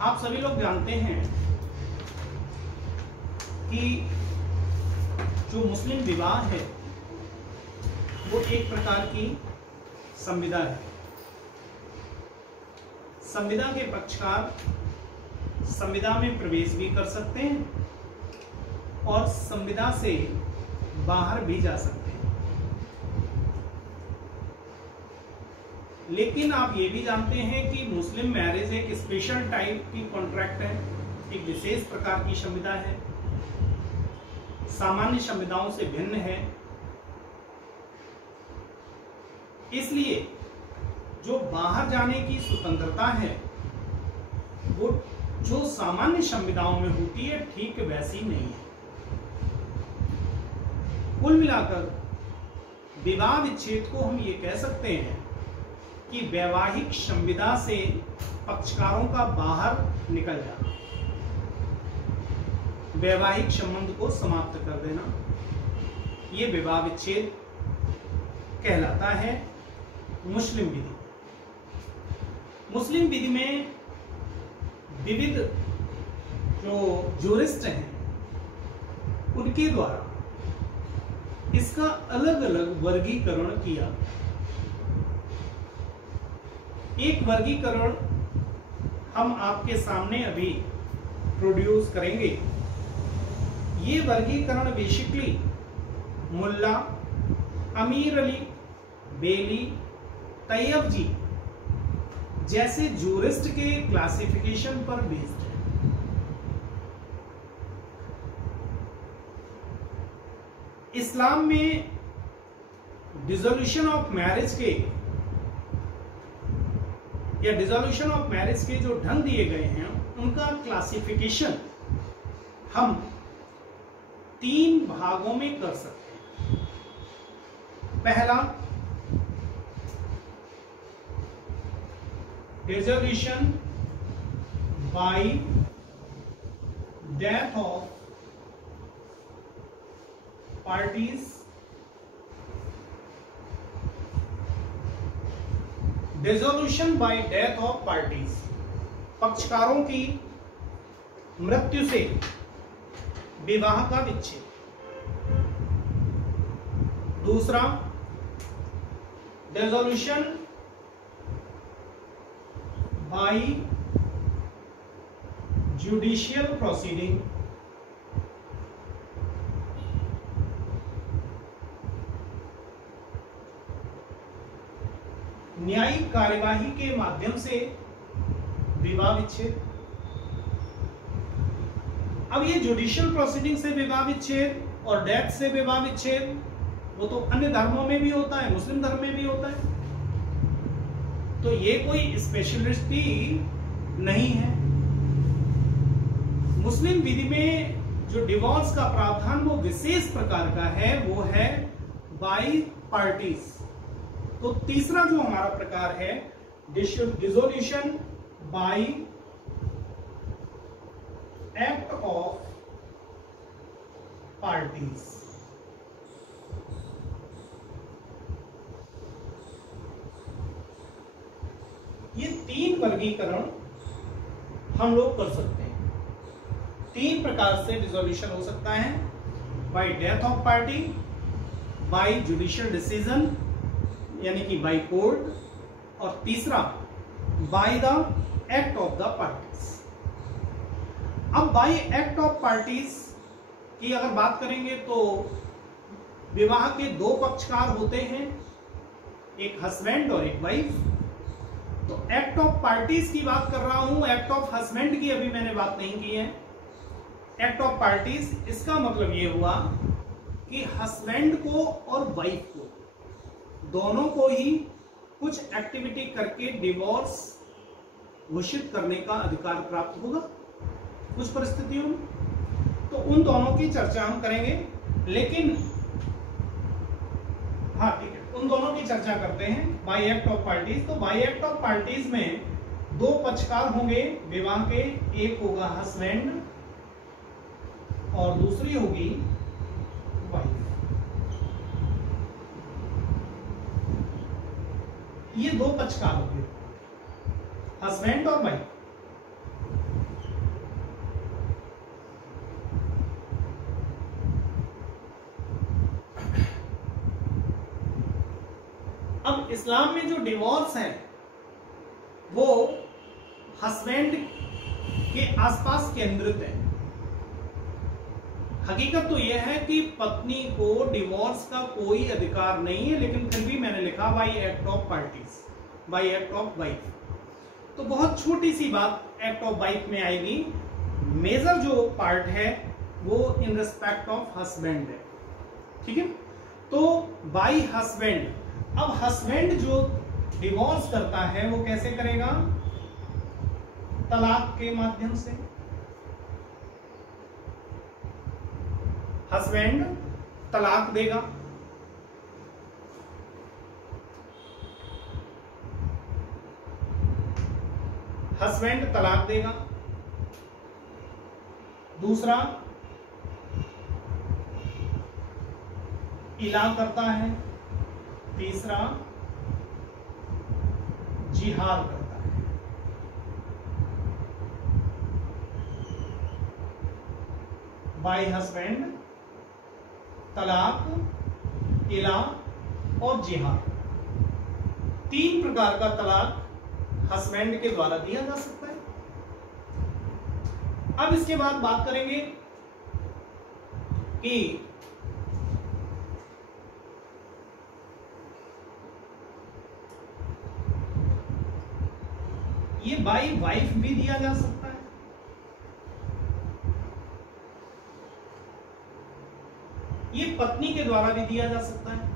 आप सभी लोग जानते हैं कि जो मुस्लिम विवाह है वो एक प्रकार की संविदा है। संविदा के पक्षकार संविदा में प्रवेश भी कर सकते हैं और संविदा से बाहर भी जा सकते हैं। लेकिन आप ये भी जानते हैं कि मुस्लिम मैरिज एक स्पेशल टाइप की कॉन्ट्रैक्ट है, एक विशेष प्रकार की संविदा है, सामान्य संविदाओं से भिन्न है। इसलिए जो बाहर जाने की स्वतंत्रता है वो जो सामान्य संविदाओं में होती है ठीक वैसी नहीं है। कुल मिलाकर विवाह विच्छेद को हम ये कह सकते हैं कि वैवाहिक संविदा से पक्षकारों का बाहर निकल जाना, वैवाहिक संबंध को समाप्त कर देना, ये विवाह विच्छेद कहलाता है मुस्लिम विधि। मुस्लिम विधि में विविध जो ज्यूरिस्ट हैं उनके द्वारा इसका अलग अलग वर्गीकरण किया। एक वर्गीकरण हम आपके सामने अभी प्रोड्यूस करेंगे। ये वर्गीकरण बेसिकली मुल्ला अमीर अली बेली तैयब जी जैसे जूरिस्ट के क्लासिफिकेशन पर बेस्ड है। इस्लाम में डिसोल्यूशन ऑफ मैरिज के या डिसोल्यूशन ऑफ मैरिज के जो ढंग दिए गए हैं उनका क्लासिफिकेशन हम 3 भागों में कर सकते हैं। पहला, dissolution bye death of parties, dissolution bye death of parties, पक्षकारों की मृत्यु से विवाह का विच्छेद। दूसरा, डिसोल्यूशन बाय जुडिशियल प्रोसीडिंग, न्यायिक कार्यवाही के माध्यम से विवाह विच्छेद। अब ये जुडिशियल प्रोसीडिंग से विवाह विच्छेद और डेथ से विवाह विच्छेद वो तो अन्य धर्मों में भी होता है, मुस्लिम धर्म में भी होता है, तो ये कोई स्पेशलिटी नहीं है। मुस्लिम विधि में जो डिवोर्स का प्रावधान वो विशेष प्रकार का है, वो है बाय पार्टीज। तो तीसरा जो हमारा प्रकार है dissolution bye act of parties. ये 3 वर्गीकरण हम लोग कर सकते हैं। 3 प्रकार से डिसोल्यूशन हो सकता है, by death of party, by judicial decision यानी कि बाय कोर्ट, और तीसरा by the act of the parties. अब बाय एक्ट ऑफ पार्टीज की अगर बात करेंगे तो विवाह के 2 पक्षकार होते हैं, एक हस्बैंड और एक वाइफ। तो एक्ट ऑफ पार्टीज की बात कर रहा हूं, एक्ट ऑफ हस्बैंड की अभी मैंने बात नहीं की है। एक्ट ऑफ पार्टीज इसका मतलब ये हुआ कि हस्बैंड को और वाइफ को दोनों को ही कुछ एक्टिविटी करके डिवोर्स घोषित करने का अधिकार प्राप्त होगा कुछ परिस्थितियों में। तो उन दोनों की चर्चा हम करेंगे, लेकिन हाँ ठीक है, उन दोनों की चर्चा करते हैं बाय एक्ट ऑफ पार्टीज। तो बाय एक्ट ऑफ पार्टीज में 2 पक्षकार होंगे विवाह के, एक होगा हस्बैंड और दूसरी होगी वाइफ। ये 2 पक्षकार होंगे, हस्बैंड और वाइफ। इस्लाम में जो डिवोर्स है वो हस्बैंड के आसपास केंद्रित है। हकीकत तो यह है कि पत्नी को डिवोर्स का कोई अधिकार नहीं है, लेकिन फिर भी मैंने लिखा bye act of parties, bye act of wife. तो बहुत छोटी सी बात एक्ट ऑफ वाइफ में आएगी। मेजर जो पार्ट है वो इन रिस्पेक्ट ऑफ हस्बैंड है। ठीक है, तो बाय हस्बैंड। अब हस्बैंड जो डिवोर्स करता है वो कैसे करेगा? तलाक के माध्यम से। हस्बैंड तलाक देगा। हस्बैंड तलाक देगा। दूसरा, इला करता है। तीसरा, जिहार करता है। बाय हस्बैंड, तलाक, इला और जिहार, 3 प्रकार का तलाक हस्बैंड के द्वारा दिया जा सकता है। अब इसके बाद बात करेंगे कि ये बाय वाइफ भी दिया जा सकता है। ये पत्नी के द्वारा भी दिया जा सकता है।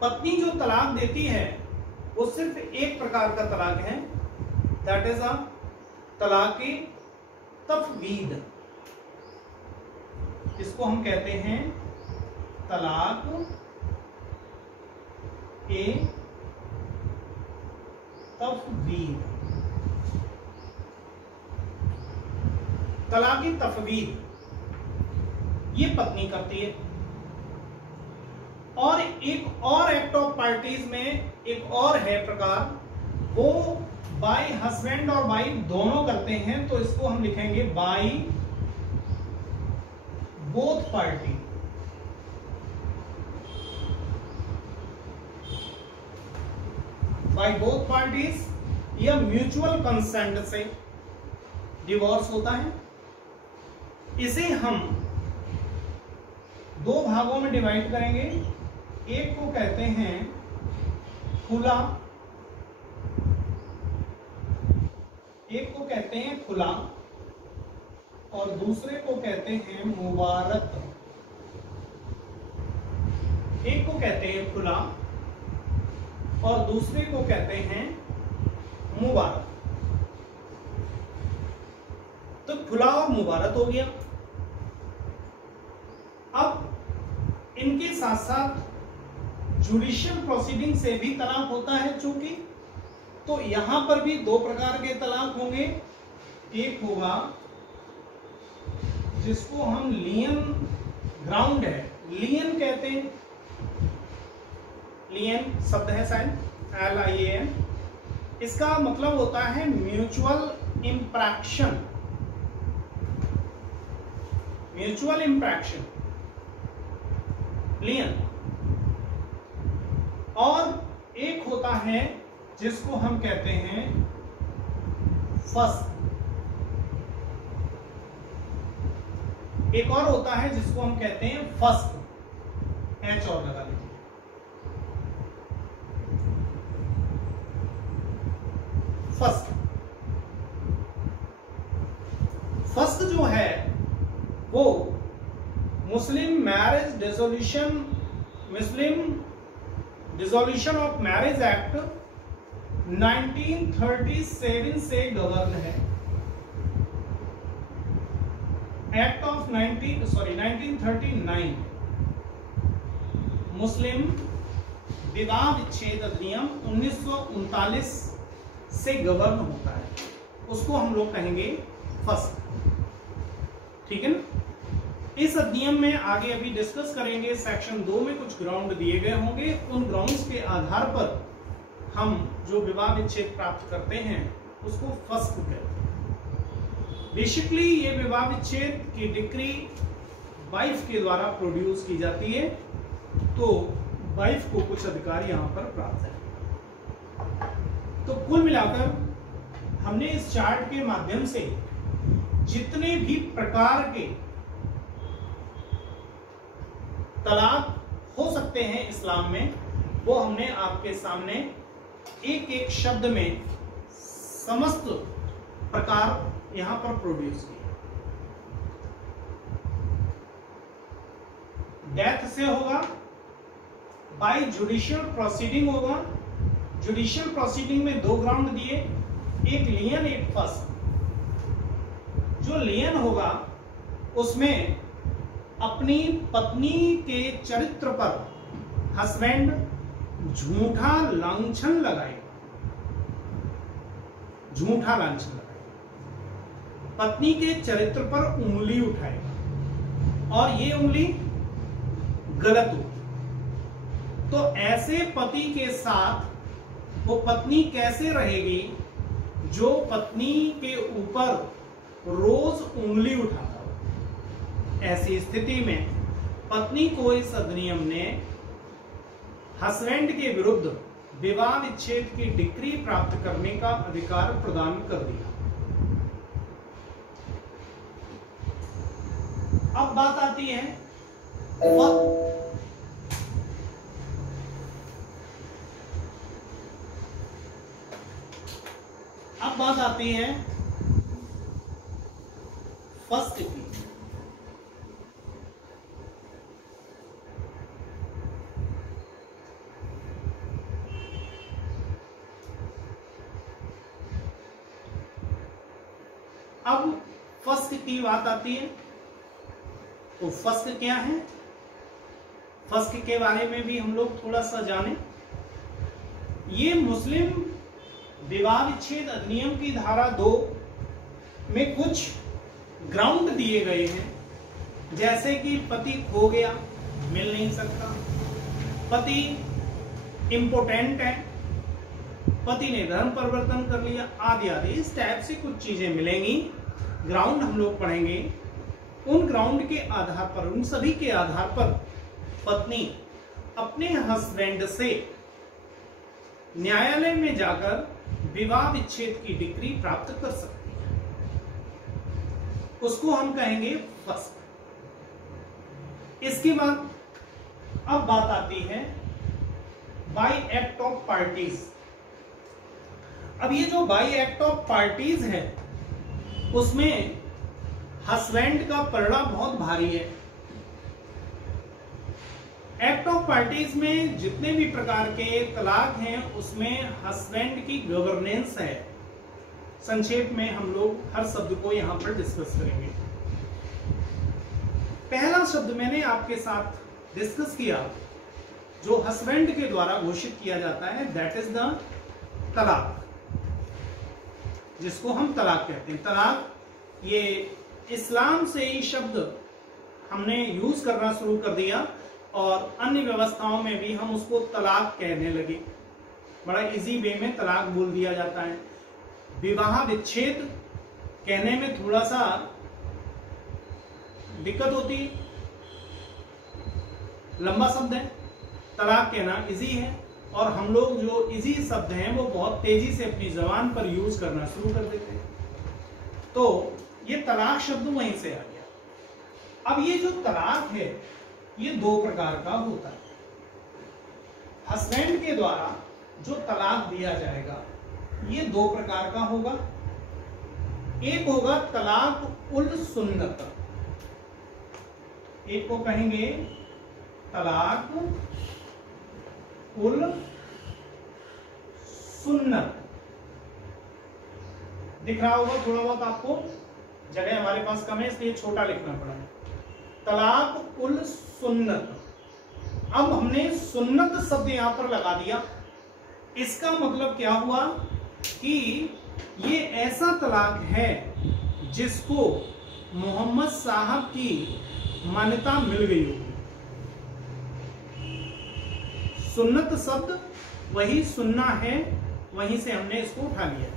पत्नी जो तलाक देती है वो सिर्फ एक प्रकार का तलाक है, दैट इज अ तलाक़े तफवीद। इसको हम कहते हैं तलाक ए तफवीद। तलाक़े तफवीद ये पत्नी करती है। और एक और एक्ट ऑफ पार्टीज में एक और है प्रकार, वो बाय हस्बैंड और वाइफ दोनों करते हैं, तो इसको हम लिखेंगे by both party. By both parties या म्यूचुअल कंसेंट से डिवोर्स होता है। इसे हम 2 भागों में डिवाइड करेंगे। एक को कहते हैं खुला, एक को कहते हैं खुला और दूसरे को कहते हैं मुबारक। एक को कहते हैं खुला और दूसरे को कहते हैं मुबारक। तो खुला और मुबारक हो गया। अब इनके साथ साथ जुडिशियल प्रोसीडिंग से भी तलाक होता है चूंकि, तो यहां पर भी 2 प्रकार के तलाक होंगे। एक होगा जिसको हम लियन ग्राउंड है, लियन कहते हैं। लियन शब्द है शायद, LIAN। इसका मतलब होता है म्यूचुअल इंप्रैक्शन। म्यूचुअल इंप्रैक्शन, लियन। और एक होता है जिसको हम कहते हैं फस्क। एक और होता है जिसको हम कहते हैं फस्क, H और लगा लीजिए। फस्क, फस्क जो है वो मुस्लिम marriage dissolution, Muslim dissolution of marriage act 1937 से गवर्न है। एक्ट ऑफ 1939 मुस्लिम विवाह विच्छेद अधिनियम 1939 से गवर्न होता है, उसको हम लोग कहेंगे फस्क। ठीक है ना। इस अधिनियम में आगे अभी डिस्कस करेंगे, सेक्शन 2 में कुछ ग्राउंड दिए गए होंगे, उन ग्राउंड्स के आधार पर हम जो विवाह विच्छेद प्राप्त करते हैं उसको फस्क कहते हैं। बेसिकली ये विवाह विच्छेद की डिक्री वाइफ के द्वारा प्रोड्यूस की जाती है। तो वाइफ को कुछ अधिकार यहां पर प्राप्त है। तो कुल मिलाकर हमने इस चार्ट के माध्यम से जितने भी प्रकार के तलाक हो सकते हैं इस्लाम में, वो हमने आपके सामने एक एक शब्द में समस्त प्रकार यहां पर प्रोड्यूस किए। डेथ से होगा, बाय जुडिशियल प्रोसीडिंग होगा। जुडिशियल प्रोसीडिंग में दो ग्राउंड दिए, एक लियन एक फस्क। जो लियन होगा उसमें अपनी पत्नी के चरित्र पर हस्बैंड झूठा लांछन लगाएगा, झूठा लांछन लगाएगा, पत्नी के चरित्र पर उंगली उठाएगा और ये उंगली गलत हो। तो ऐसे पति के साथ वो पत्नी कैसे रहेगी जो पत्नी के ऊपर रोज उंगली उठाता हो। ऐसी स्थिति में पत्नी को इस अधिनियम ने हस्बैंड के विरुद्ध विवाह विच्छेद की डिक्री प्राप्त करने का अधिकार प्रदान कर दिया। अब बात आती है फर्स्ट की। अब फस्क की बात आती है तो फस्क क्या है, फस्क के बारे में भी हम लोग थोड़ा सा जानें। ये मुस्लिम विवाह विच्छेद अधिनियम की धारा 2 में कुछ ग्राउंड दिए गए हैं, जैसे कि पति खो गया, मिल नहीं सकता, पति इम्पोर्टेंट है, पति ने धर्म परिवर्तन कर लिया, आदि आदि इस टाइप से कुछ चीजें मिलेंगी। ग्राउंड हम लोग पढ़ेंगे। उन ग्राउंड के आधार पर, उन सभी के आधार पर पत्नी अपने हस्बैंड से न्यायालय में जाकर विवाह विच्छेद की डिक्री प्राप्त कर सकती है। उसको हम कहेंगे फस्क। इसके बाद अब बात आती है बाय एक्ट ऑफ पार्टीज। अब ये जो बाय एक्ट ऑफ पार्टीज है उसमें हस्बैंड का पलड़ा बहुत भारी है। एक्ट ऑफ पार्टीज में जितने भी प्रकार के तलाक हैं उसमें हस्बैंड की गवर्नेंस है। संक्षेप में हम लोग हर शब्द को यहां पर डिस्कस करेंगे। पहला शब्द मैंने आपके साथ डिस्कस किया जो हस्बैंड के द्वारा घोषित किया जाता है, दैट इज द तलाक, जिसको हम तलाक कहते हैं। तलाक ये इस्लाम से ही शब्द हमने यूज करना शुरू कर दिया और अन्य व्यवस्थाओं में भी हम उसको तलाक कहने लगे। बड़ा इजी वे में तलाक बोल दिया जाता है। विवाह विच्छेद कहने में थोड़ा सा दिक्कत होती है, लंबा शब्द है। तलाक कहना इजी है और हम लोग जो इजी शब्द हैं वो बहुत तेजी से अपनी जबान पर यूज करना शुरू कर देते हैं। तो ये तलाक शब्द वहीं से आ गया। अब ये जो तलाक है ये दो प्रकार का होता है। हस्बैंड के द्वारा जो तलाक दिया जाएगा ये दो प्रकार का होगा। एक होगा तलाक उल सुन्नत, एक को कहेंगे तलाक उल सुन्नत। दिख रहा होगा थोड़ा बहुत आपको, जगह हमारे पास कम है इसलिए छोटा लिखना पड़ा है। तलाक उल सुन्नत। अब हमने सुन्नत शब्द यहां पर लगा दिया। इसका मतलब क्या हुआ कि ये ऐसा तलाक है जिसको मोहम्मद साहब की मान्यता मिल गई होगी। सुन्नत शब्द वही सुन्ना है, वहीं से हमने इसको उठा लिया।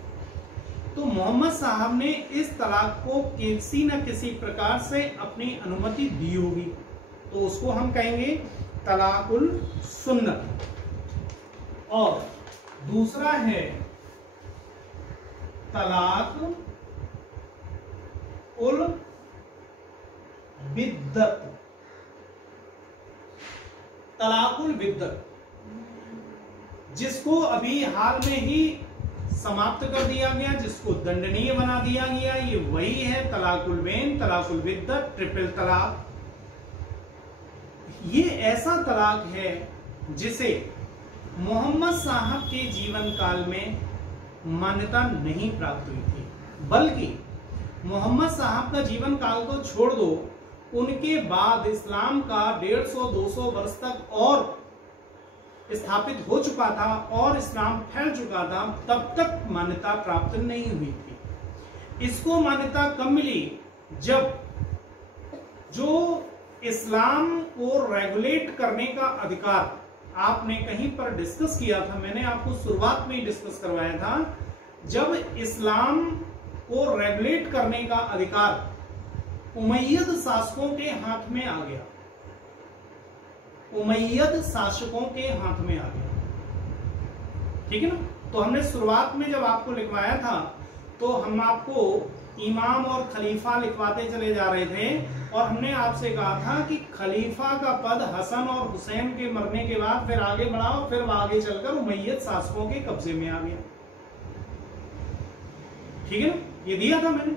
तो मोहम्मद साहब ने इस तलाक को किसी न किसी प्रकार से अपनी अनुमति दी होगी, तो उसको हम कहेंगे तलाकुल सुन्नत और दूसरा है तलाक उल बिद्दत। तलाकुल बिद्दत जिसको अभी हाल में ही समाप्त कर दिया गया, जिसको दंडनीय बना दिया गया, ये वही है तलाकुल बैन, तलाकुल बिद्दत, ट्रिपल तलाक। ये ऐसा तलाक है जिसे मोहम्मद साहब के जीवन काल में मान्यता नहीं प्राप्त हुई थी, बल्कि मोहम्मद साहब का जीवन काल तो छोड़ दो, उनके बाद इस्लाम का 150-200 वर्ष तक और स्थापित हो चुका था और इस्लाम फैल चुका था, तब तक मान्यता प्राप्त नहीं हुई थी। इसको मान्यता कब मिली? जब जो इस्लाम को रेगुलेट करने का अधिकार आपने कहीं पर डिस्कस किया था, मैंने आपको शुरुआत में ही डिस्कस करवाया था, जब इस्लाम को रेगुलेट करने का अधिकार उमैयद शासकों के हाथ में आ गया, उमैयद शासकों के हाथ में आ गया, ठीक है ना। तो हमने शुरुआत में जब आपको लिखवाया था तो हम आपको इमाम और खलीफा लिखवाते चले जा रहे थे और हमने आपसे कहा था कि खलीफा का पद हसन और हुसैन के मरने के बाद फिर आगे बढ़ाओ, फिर आगे चलकर उमैयद शासकों के कब्जे में आ गया, ठीक है ना, ये दिया था मैंने।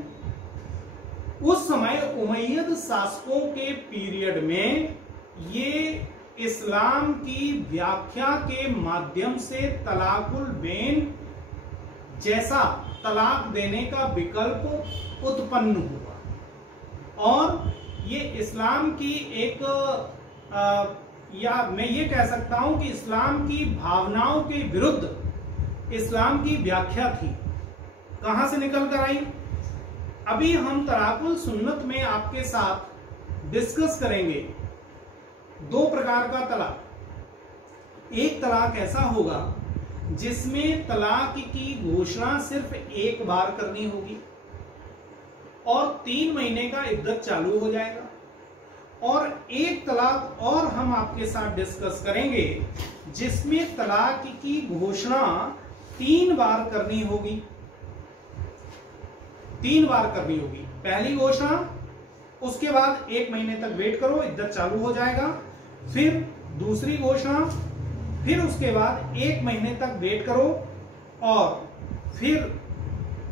उस समय उमैयद शासकों के पीरियड में ये इस्लाम की व्याख्या के माध्यम से तलाकुल बैन जैसा तलाक देने का विकल्प उत्पन्न हुआ और ये इस्लाम की एक या मैं ये कह सकता हूं कि इस्लाम की भावनाओं के विरुद्ध इस्लाम की व्याख्या थी। कहां से निकल कर आई? अभी हम तलाकुल सुन्नत में आपके साथ डिस्कस करेंगे दो प्रकार का तलाक। एक तलाक ऐसा होगा जिसमें तलाक की घोषणा सिर्फ एक बार करनी होगी और 3 महीने का इद्दत चालू हो जाएगा, और एक तलाक और हम आपके साथ डिस्कस करेंगे जिसमें तलाक की घोषणा 3 बार करनी होगी। 3 बार करनी होगी। पहली घोषणा, उसके बाद 1 महीने तक वेट करो, इद्दत चालू हो जाएगा, फिर दूसरी घोषणा, फिर उसके बाद 1 महीने तक वेट करो और फिर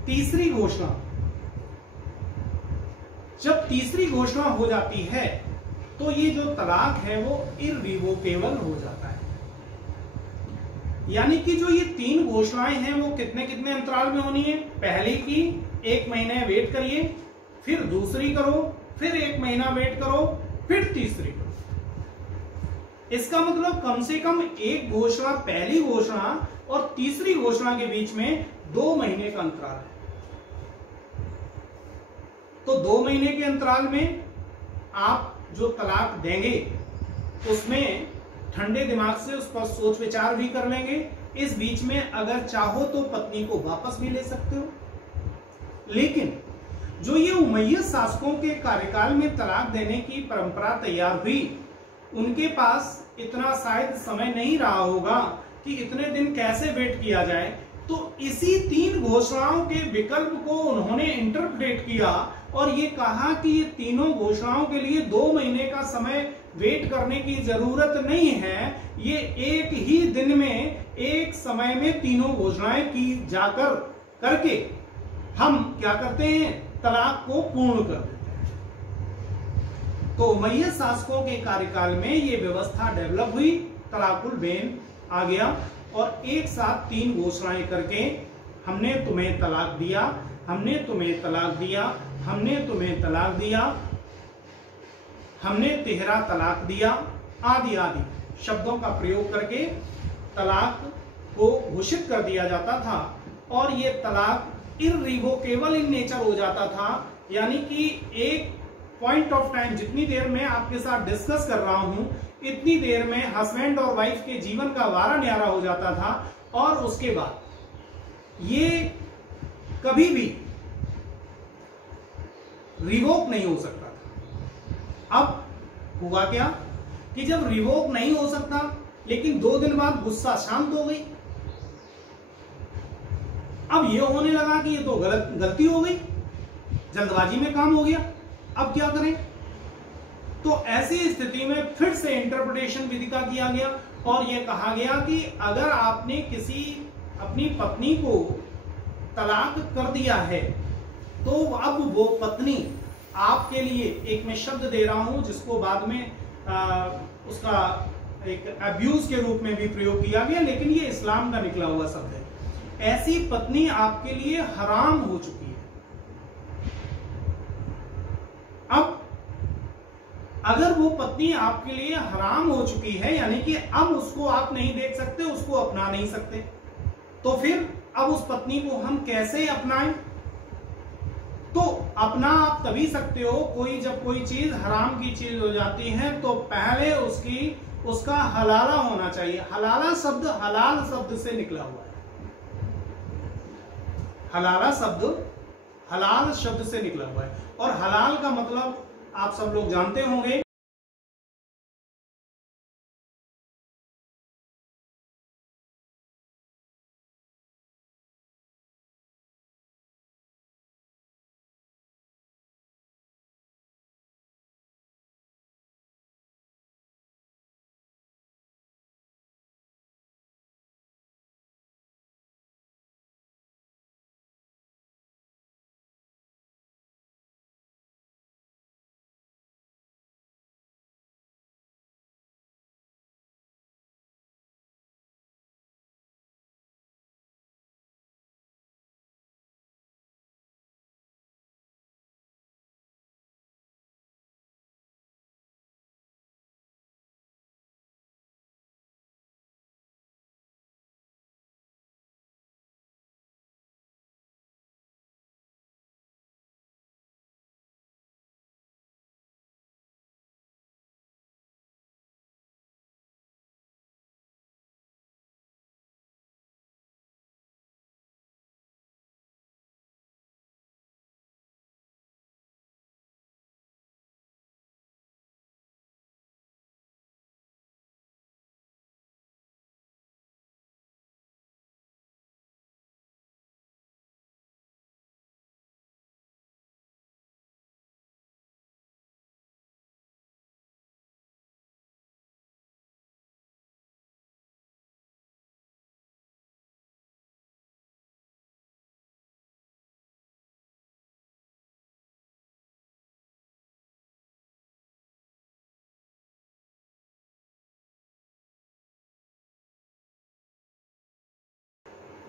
तीसरी घोषणा। जब तीसरी घोषणा हो जाती है तो ये जो तलाक है वो इररिवोकेबल हो जाता है। यानी कि जो ये 3 घोषणाएं हैं वो कितने कितने अंतराल में होनी है? पहली की 1 महीने वेट करिए, फिर दूसरी करो, फिर 1 महीना वेट करो, फिर तीसरी करो। इसका मतलब कम से कम एक घोषणा, पहली घोषणा और तीसरी घोषणा के बीच में 2 महीने का अंतराल है। तो 2 महीने के अंतराल में आप जो तलाक देंगे उसमें ठंडे दिमाग से उस पर सोच विचार भी कर लेंगे। इस बीच में अगर चाहो तो पत्नी को वापस भी ले सकते हो। लेकिन जो ये उमैयद शासकों के कार्यकाल में तलाक देने की परंपरा तैयार हुई, उनके पास इतना शायद समय नहीं रहा होगा कि इतने दिन कैसे वेट किया जाए, तो इसी 3 घोषणाओं के विकल्प को उन्होंने इंटरप्रेट किया और ये कहा कि ये तीनों घोषणाओं के लिए 2 महीने का समय वेट करने की जरूरत नहीं है, ये एक ही दिन में एक समय में तीनों घोषणाएं की जाकर करके हम क्या करते हैं, तलाक को पूर्ण कर देते हैं। तो उमैयद शासकों के कार्यकाल में ये व्यवस्था डेवलप हुई, तलाकुल बैन आ गया और एक साथ 3 घोषणाएं करके हमने तुम्हें तलाक दिया, हमने तुम्हें तलाक दिया, हमने तुम्हें तलाक दिया, हमने तिहरा तलाक दिया, आदि आदि शब्दों का प्रयोग करके तलाक को घोषित कर दिया जाता था और ये तलाक इररिवोकेबल इन नेचर हो जाता था। यानी कि एक पॉइंट ऑफ टाइम, जितनी देर में आपके साथ डिस्कस कर रहा हूं इतनी देर में हस्बैंड और वाइफ के जीवन का वारा न्यारा हो जाता था और उसके बाद ये कभी भी रिवोक नहीं हो सकता था। अब हुआ क्या कि जब रिवोक नहीं हो सकता लेकिन 2 दिन बाद गुस्सा शांत हो गई, अब ये होने लगा कि ये तो गलती हो गई, जल्दबाजी में काम हो गया, अब क्या करें? तो ऐसी स्थिति में फिर से इंटरप्रिटेशन विधि का किया गया और यह कहा गया कि अगर आपने किसी अपनी पत्नी को तलाक कर दिया है तो अब वो पत्नी आपके लिए, एक मैं शब्द दे रहा हूं जिसको बाद में उसका एक अब्यूज के रूप में भी प्रयोग किया गया, लेकिन ये इस्लाम का निकला हुआ शब्द है, ऐसी पत्नी आपके लिए हराम हो चुकी है। अब अगर वो पत्नी आपके लिए हराम हो चुकी है, यानी कि अब उसको आप नहीं देख सकते, उसको अपना नहीं सकते, तो फिर अब उस पत्नी को हम कैसे अपनाएं? तो अपना आप तभी सकते हो जब कोई चीज हराम की चीज हो जाती है तो पहले उसका हलाला होना चाहिए। हलाला शब्द हलाल शब्द से निकला हुआ है, हलाला शब्द हलाल शब्द से निकला हुआ है और हलाल का मतलब आप सब लोग जानते होंगे,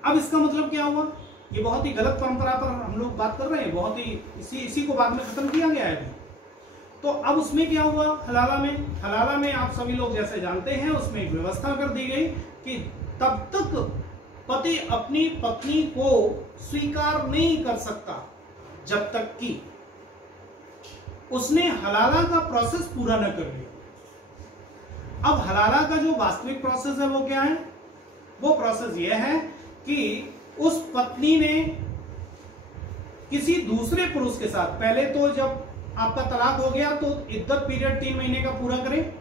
अब इसका मतलब क्या हुआ? ये बहुत ही गलत परंपरा पर हम लोग बात कर रहे हैं, बहुत ही इसी को बाद में खत्म किया गया है। तो अब उसमें क्या हुआ? हलाला में आप सभी लोग जैसे जानते हैं उसमें एक व्यवस्था कर दी गई कि तब तक पति अपनी पत्नी को स्वीकार नहीं कर सकता जब तक कि उसने हलाला का प्रोसेस पूरा न कर लिया। अब हलाला का जो वास्तविक प्रोसेस है वो क्या है? वो प्रोसेस ये है कि उस पत्नी ने किसी दूसरे पुरुष के साथ, पहले तो जब आपका तलाक हो गया तो इद्दत पीरियड 3 महीने का पूरा करें,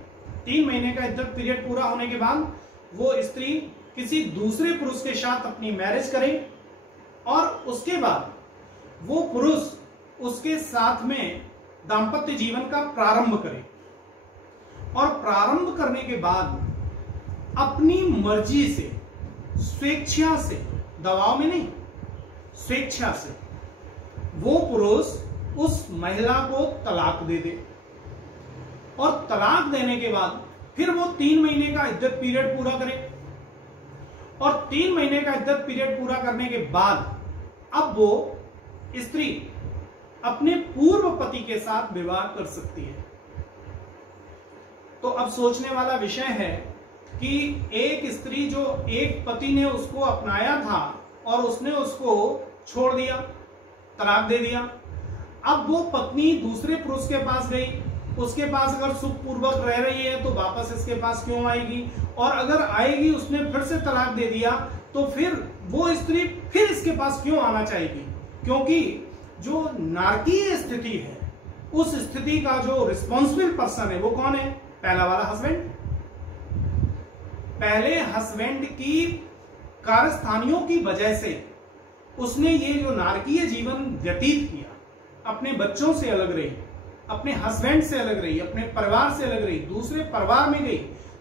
3 महीने का इद्दत पीरियड पूरा होने के बाद वो स्त्री किसी दूसरे पुरुष के साथ अपनी मैरिज करे और उसके बाद वो पुरुष उसके साथ में दाम्पत्य जीवन का प्रारंभ करे और प्रारंभ करने के बाद अपनी मर्जी से, स्वेच्छा से, दबाव में नहीं, स्वेच्छा से वो पुरुष उस महिला को तलाक दे दे और तलाक देने के बाद फिर वो 3 महीने का इद्दत पीरियड पूरा करे और 3 महीने का इद्दत पीरियड पूरा करने के बाद अब वो स्त्री अपने पूर्व पति के साथ विवाह कर सकती है। तो अब सोचने वाला विषय है कि एक स्त्री जो एक पति ने उसको अपनाया था और उसने उसको छोड़ दिया, तलाक दे दिया, अब वो पत्नी दूसरे पुरुष के पास गई, उसके पास अगर सुखपूर्वक रह रही है तो वापस इसके पास क्यों आएगी? और अगर आएगी उसने फिर से तलाक दे दिया तो फिर वो स्त्री फिर इसके पास क्यों आना चाहेगी? क्योंकि जो नारकीय स्थिति है उस स्थिति का जो रिस्पॉन्सिबल पर्सन है वो कौन है? पहला वाला हस्बैंड, पहले हस्बैंड की कारस्थानियों की वजह से उसने ये जो नारकीय जीवन व्यतीत किया, अपने बच्चों से अलग रही, अपने हस्बैंड से अलग रही, अपने परिवार से अलग रही, दूसरे परिवार में गई,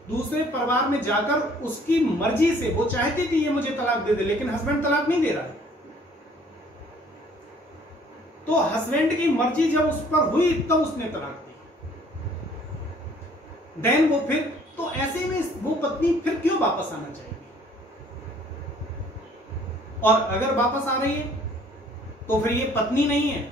दूसरे परिवार में जाकर उसकी मर्जी से वो चाहती थी ये मुझे तलाक दे दे, लेकिन हस्बैंड तलाक नहीं दे रहा है। तो हस्बैंड की मर्जी जब उस पर हुई तब उसने तलाक दी। देन वो फिर, तो ऐसे में वो पत्नी फिर क्यों वापस आना चाहिए? और अगर वापस आ रही है तो फिर ये पत्नी नहीं है,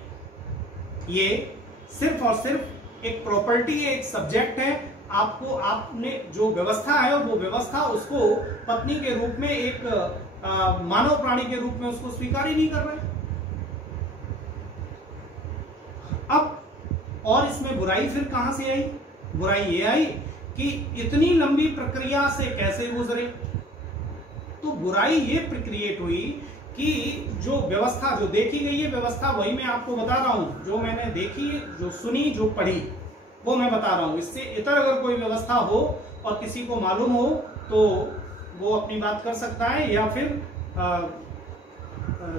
ये सिर्फ और सिर्फ एक प्रॉपर्टी है, एक सब्जेक्ट है। आपको, आपने जो व्यवस्था है वो व्यवस्था उसको पत्नी के रूप में, एक मानव प्राणी के रूप में उसको स्वीकार ही नहीं कर रहे। अब और इसमें बुराई फिर कहां से आई? बुराई ये आई कि इतनी लंबी प्रक्रिया से कैसे गुजरे। तो बुराई ये क्रिएट हुई कि जो व्यवस्था जो देखी गई है व्यवस्था, वही मैं आपको बता रहा हूं, जो मैंने देखी, जो सुनी, जो पढ़ी, वो मैं बता रहा हूं। इससे इतर अगर कोई व्यवस्था हो और किसी को मालूम हो तो वो अपनी बात कर सकता है, या फिर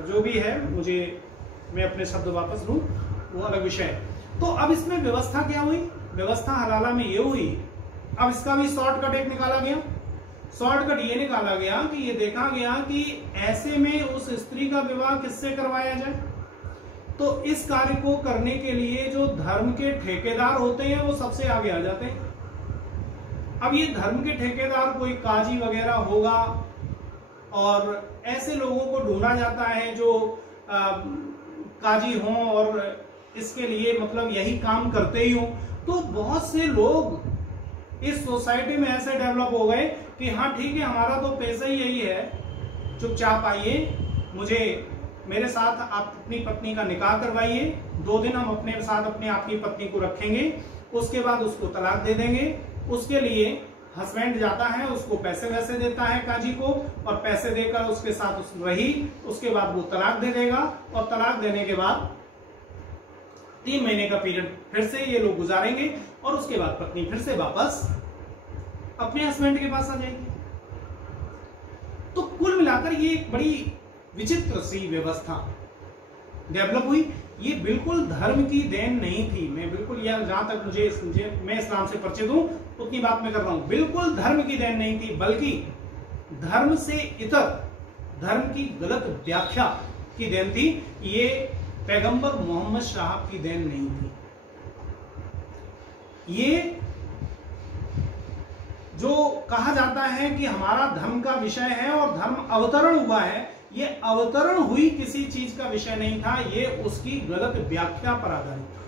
जो भी है, मुझे, मैं अपने शब्द वापस लूं, वो अलग विषय है। तो अब इसमें व्यवस्था क्या हुई? व्यवस्था हलाला में ये हुई, अब इसका भी शॉर्टकट एक निकाला गया। शॉर्टकट ये निकाला गया कि ये देखा गया कि ऐसे में उस स्त्री का विवाह किससे करवाया जाए। तो इस कार्य को करने के लिए जो धर्म के ठेकेदार होते हैं वो सबसे आगे आ जाते हैं। अब ये धर्म के ठेकेदार कोई काजी वगैरह होगा, और ऐसे लोगों को ढूंढा जाता है जो काजी हों और इसके लिए मतलब यही काम करते ही हों। तो बहुत से लोग इस सोसाइटी में ऐसे डेवलप हो गए कि हाँ ठीक है, हमारा तो पैसा ही यही है, चुपचाप आइए, मुझे, मेरे साथ आप अपनी पत्नी का निकाह करवाइए, 2 दिन हम अपने साथ अपने आपकी पत्नी को रखेंगे, उसके बाद उसको तलाक दे देंगे। उसके लिए हस्बैंड जाता है, उसको पैसे वैसे देता है काजी को, और पैसे देकर उसके साथ रही, उसके बाद वो तलाक दे देगा, और तलाक देने के बाद 3 महीने का पीरियड फिर से ये लोग गुजारेंगे, और उसके बाद पत्नी फिर से वापस अपने हस्बैंड के पास आ जाएगी। तो कुल मिलाकर ये एक बड़ी विचित्र सी व्यवस्था डेवलप हुई। ये बिल्कुल धर्म की देन नहीं थी। मैं बिल्कुल, यह जहां तक मुझे मैं इस्लाम से परिचित हूं उतनी बात मैं कर रहा हूं, बिल्कुल धर्म की देन नहीं थी, बल्कि धर्म से इतर धर्म की गलत व्याख्या की देन थी। ये पैगंबर मोहम्मद साहब की देन नहीं थी। ये जो कहा जाता है कि हमारा धर्म का विषय है और धर्म अवतरण हुआ है, ये अवतरण हुई किसी चीज का विषय नहीं था, ये उसकी गलत व्याख्या पर आधारित था।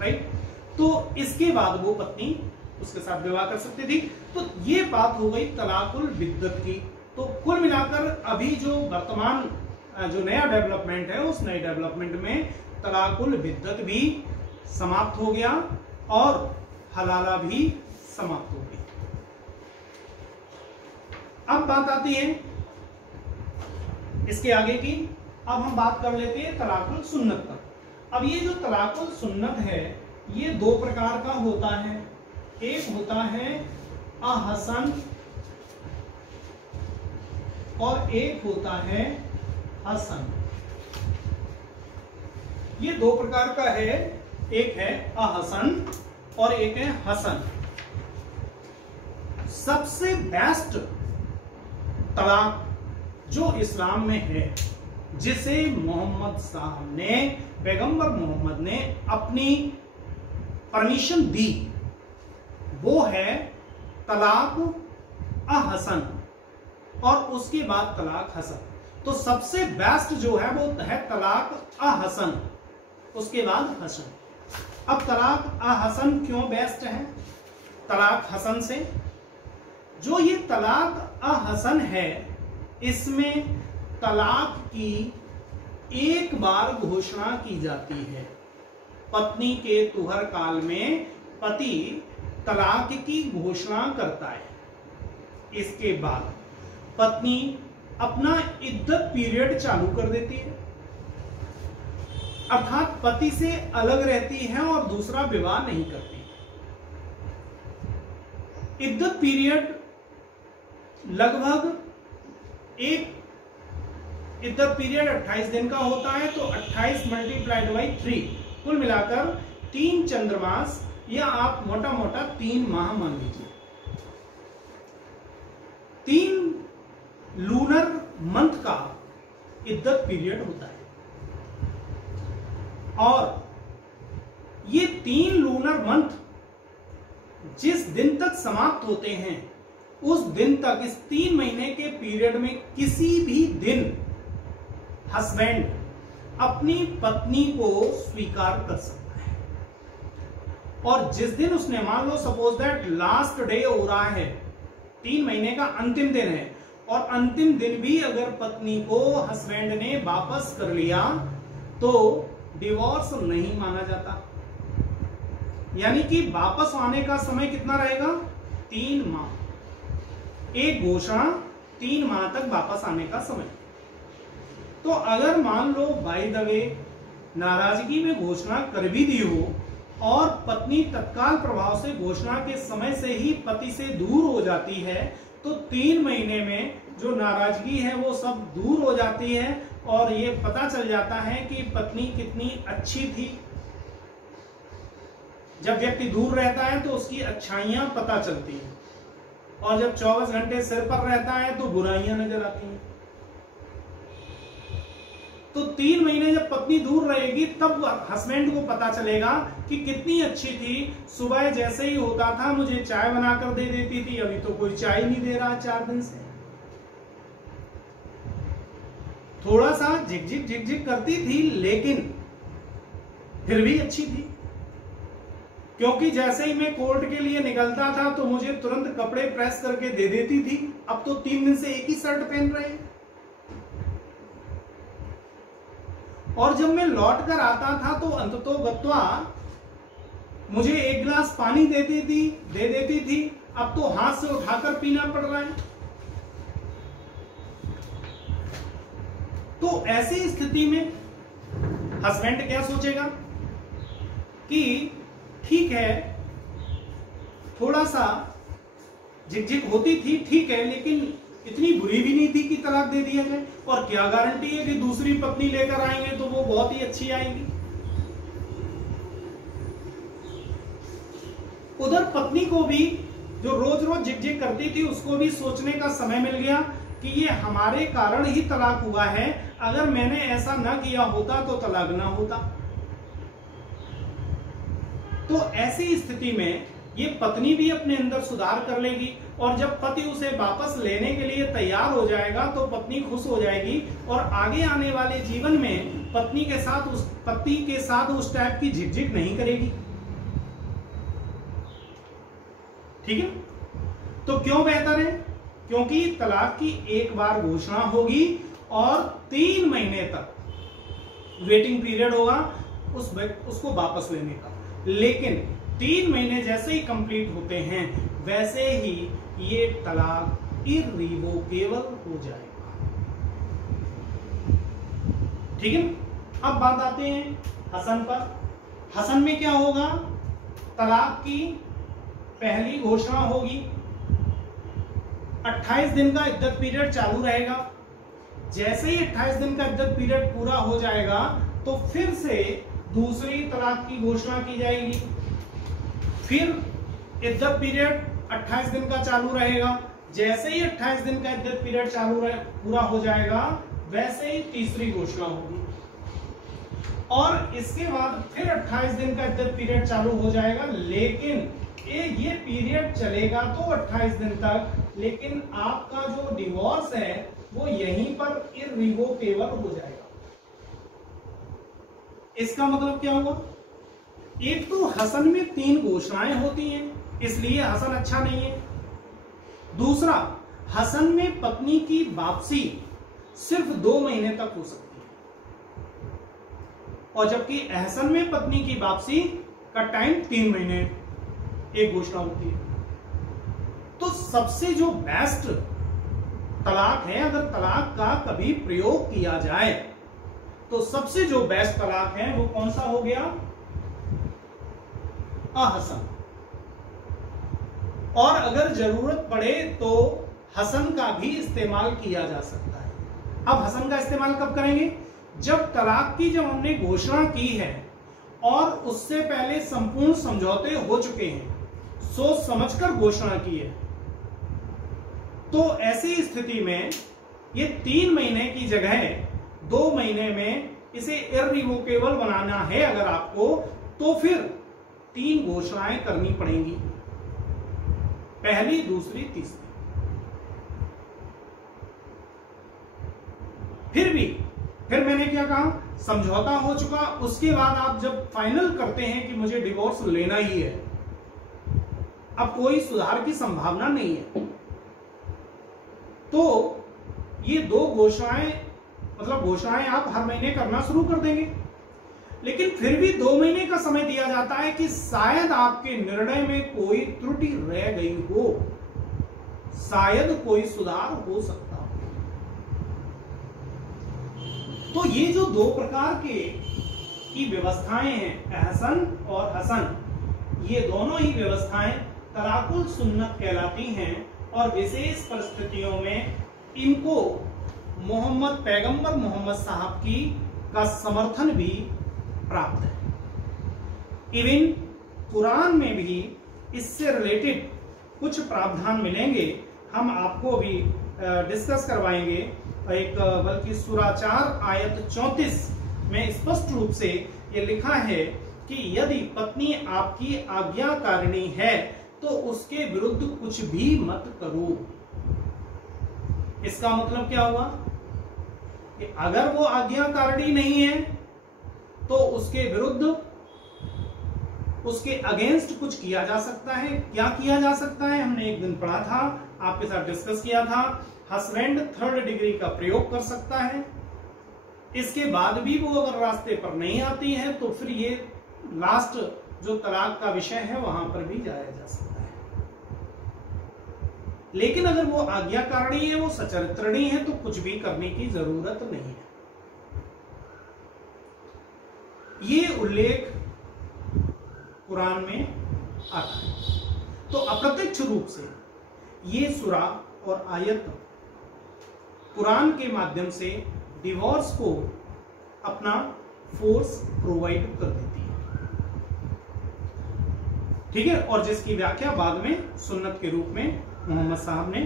राइट? तो इसके बाद वो पत्नी उसके साथ विवाह कर सकती थी। तो ये बात हो गई तलाकुल बिद्दत की। तो कुल मिलाकर अभी जो वर्तमान जो नया डेवलपमेंट है, उस नए डेवलपमेंट में तलाकुल बिद्दत भी समाप्त हो गया और हलाला भी समाप्त हो गई। अब बात आती है इसके आगे की। अब हम बात कर लेते हैं तलाकुल सुन्नत पर। अब ये जो तलाकुल सुन्नत है, ये 2 प्रकार का होता है। एक होता है अहसन और एक होता है हसन। ये 2 प्रकार का है, एक है अहसन और एक है हसन। सबसे बेस्ट तलाक जो इस्लाम में है, जिसे मोहम्मद साहब ने, पैगंबर मोहम्मद ने अपनी परमिशन दी, वो है तलाक अहसन और उसके बाद तलाक हसन। तो सबसे बेस्ट जो है वो है तलाक अहसन, उसके बाद हसन। अब तलाक अहसन क्यों बेस्ट है तलाक हसन से? जो ये तलाक अहसन है, इसमें तलाक की एक बार घोषणा की जाती है। पत्नी के तुहर काल में पति तलाक की घोषणा करता है। इसके बाद पत्नी अपना इद्दत पीरियड चालू कर देती है। अर्थात पति से अलग रहती है और दूसरा विवाह नहीं करती। इद्दत पीरियड लगभग इद्दत पीरियड 28 दिन का होता है, तो 28 मल्टीप्लाइड बाई 3, कुल मिलाकर 3 चंद्रमास या आप मोटा मोटा 3 माह मान लीजिए। 3 लूनर मंथ का इद्दत पीरियड होता है और ये 3 लूनर मंथ जिस दिन तक समाप्त होते हैं उस दिन तक, इस 3 महीने के पीरियड में किसी भी दिन हस्बैंड अपनी पत्नी को स्वीकार कर सकता है। और जिस दिन उसने, मान लो सपोज दैट लास्ट डे हो रहा है, 3 महीने का अंतिम दिन है, और अंतिम दिन भी अगर पत्नी को हस्बैंड ने वापस कर लिया तो डिवोर्स नहीं माना जाता। यानी कि वापस आने का समय कितना रहेगा? 3 माह। एक घोषणा 3 माह तक वापस आने का समय। तो अगर मान लो बाय द वे नाराजगी में घोषणा कर भी दी हो और पत्नी तत्काल प्रभाव से घोषणा के समय से ही पति से दूर हो जाती है, तो 3 महीने में जो नाराजगी है वो सब दूर हो जाती है और ये पता चल जाता है कि पत्नी कितनी अच्छी थी। जब व्यक्ति दूर रहता है तो उसकी अच्छाइयां पता चलती हैं, और जब 24 घंटे सिर पर रहता है तो बुराइयां नजर आती हैं। तो 3 महीने जब पत्नी दूर रहेगी तब हस्बैंड को पता चलेगा कि कितनी अच्छी थी। सुबह जैसे ही होता था मुझे चाय बनाकर दे देती थी, अभी तो कोई चाय नहीं दे रहा 4 दिन से। थोड़ा सा झिकझिक करती थी लेकिन फिर भी अच्छी थी, क्योंकि जैसे ही मैं कोर्ट के लिए निकलता था तो मुझे तुरंत कपड़े प्रेस करके दे देती थी। अब तो 3 दिन से एक ही शर्ट पहन रहे हैं। और जब मैं लौट कर आता था तो अंततोगत्वा मुझे 1 गिलास पानी दे देती थी। अब तो हाथ से उठाकर पीना पड़ रहा है। तो ऐसी स्थिति में हस्बैंड क्या सोचेगा कि ठीक है, थोड़ा सा झिकझिक होती थी, ठीक है, लेकिन इतनी बुरी भी नहीं थी कि तलाक दे दिया जाए। और क्या गारंटी है कि दूसरी पत्नी लेकर आएंगे तो वो बहुत ही अच्छी आएगी। उधर पत्नी को भी, जो रोज रोज झिकझिक करती थी, उसको भी सोचने का समय मिल गया कि ये हमारे कारण ही तलाक हुआ है, अगर मैंने ऐसा ना किया होता तो तलाक ना होता। तो ऐसी स्थिति में ये पत्नी भी अपने अंदर सुधार कर लेगी, और जब पति उसे वापस लेने के लिए तैयार हो जाएगा तो पत्नी खुश हो जाएगी, और आगे आने वाले जीवन में पति के साथ उस टाइप की झिकझिक नहीं करेगी। ठीक है, तो क्यों बेहतर है? क्योंकि तलाक की एक बार घोषणा होगी और 3 महीने तक वेटिंग पीरियड होगा उसको वापस लेने का। लेकिन 3 महीने जैसे ही कंप्लीट होते हैं वैसे ही ये तलाक इर्रिवोकेबल हो जाएगा। ठीक है, अब बात आते हैं हसन पर। हसन में क्या होगा? तलाक की पहली घोषणा होगी, 28 दिन का इद्दत पीरियड चालू रहेगा। जैसे ही 28 दिन का इद्दत पीरियड पूरा हो जाएगा तो फिर से दूसरी तलाक की घोषणा की जाएगी। फिर इद्दत पीरियड 28 दिन का चालू रहेगा। जैसे ही 28 दिन का इद्दत पीरियड पूरा हो जाएगा वैसे ही तीसरी घोषणा होगी, और इसके बाद फिर 28 दिन का इद्दत पीरियड चालू हो जाएगा। लेकिन ये पीरियड चलेगा तो 28 दिन तक, लेकिन आपका जो डिवोर्स है वो यहीं पर इर्रिवोकेबल हो जाएगा। इसका मतलब क्या हुआ? एक तो हसन में 3 घोषणाएं होती हैं, इसलिए हसन अच्छा नहीं है। दूसरा, हसन में पत्नी की वापसी सिर्फ 2 महीने तक हो सकती है, और जबकि अहसन में पत्नी की वापसी का टाइम 3 महीने एक घोषणा होती है। तो सबसे जो बेस्ट तलाक है, अगर तलाक का कभी प्रयोग किया जाए तो सबसे जो बेस्ट तलाक है वो कौन सा हो गया? अहसन। और अगर जरूरत पड़े तो हसन का भी इस्तेमाल किया जा सकता है। अब हसन का इस्तेमाल कब करेंगे? जब तलाक की जब हमने घोषणा की है और उससे पहले संपूर्ण समझौते हो चुके हैं, सोच समझकर घोषणा की है, तो ऐसी स्थिति में ये 3 महीने की जगह 2 महीने में इसे इररिवोकेबल बनाना है अगर आपको, तो फिर 3 घोषणाएं करनी पड़ेंगी, पहली, दूसरी, तीसरी। फिर मैंने क्या कहा, समझौता हो चुका, उसके बाद आप जब फाइनल करते हैं कि मुझे डिवोर्स लेना ही है, अब कोई सुधार की संभावना नहीं है, तो ये 2 घोषणाएं, मतलब घोषणाएं आप हर महीने करना शुरू कर देंगे। लेकिन फिर भी 2 महीने का समय दिया जाता है कि शायद आपके निर्णय में कोई त्रुटि रह गई हो, शायद कोई सुधार हो सकता हो। तो ये जो 2 प्रकार की व्यवस्थाएं हैं, अहसन और हसन, ये दोनों ही व्यवस्थाएं तलाकुल सुन्नत कहलाती हैं और विशेष परिस्थितियों में इनको पैगंबर मोहम्मद साहब का समर्थन भी प्राप्त है। इवन कुरान में भी इससे रिलेटेड कुछ प्रावधान मिलेंगे, हम आपको भी डिस्कस करवाएंगे। बल्कि सूरा 4 आयत 34 में स्पष्ट रूप से ये लिखा है कि यदि पत्नी आपकी आज्ञाकारिणी है तो उसके विरुद्ध कुछ भी मत करो। इसका मतलब क्या हुआ कि अगर वो आज्ञाकारिणी नहीं है तो उसके विरुद्ध, उसके अगेंस्ट कुछ किया जा सकता है। क्या किया जा सकता है? हमने एक दिन पढ़ा था, आपके साथ डिस्कस किया था। हस्बैंड 3rd डिग्री का प्रयोग कर सकता है। इसके बाद भी वो अगर रास्ते पर नहीं आती है तो फिर ये लास्ट जो तलाक का विषय है वहां पर भी जाया जा सकता है। लेकिन अगर वो आज्ञाकारिणी है, वो सचरित्रणी है, तो कुछ भी करने की जरूरत नहीं है। ये उल्लेख कुरान में आता है। तो अप्रत्यक्ष रूप से ये सूरा और आयत कुरान के माध्यम से डिवोर्स को अपना फोर्स प्रोवाइड कर देती है, ठीक है, और जिसकी व्याख्या बाद में सुन्नत के रूप में मोहम्मद साहब ने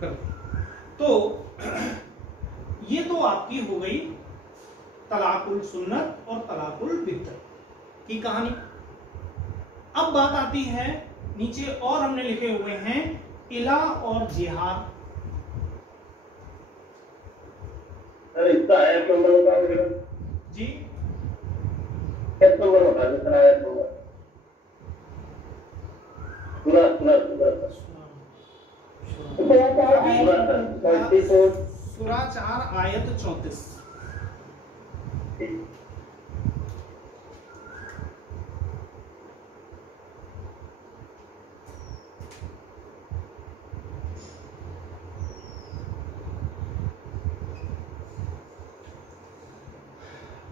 कर दी। तो ये तो आपकी हो गई तलाकुल सुन्नत और तलाकुल बिद्दत की कहानी। अब बात आती है, नीचे और हमने लिखे हुए हैं इला और जिहाद। इसका आयत नंबर बताओ जी, आयत नंबर बता दो, आयत नंबर सूरा 4 आयत 34।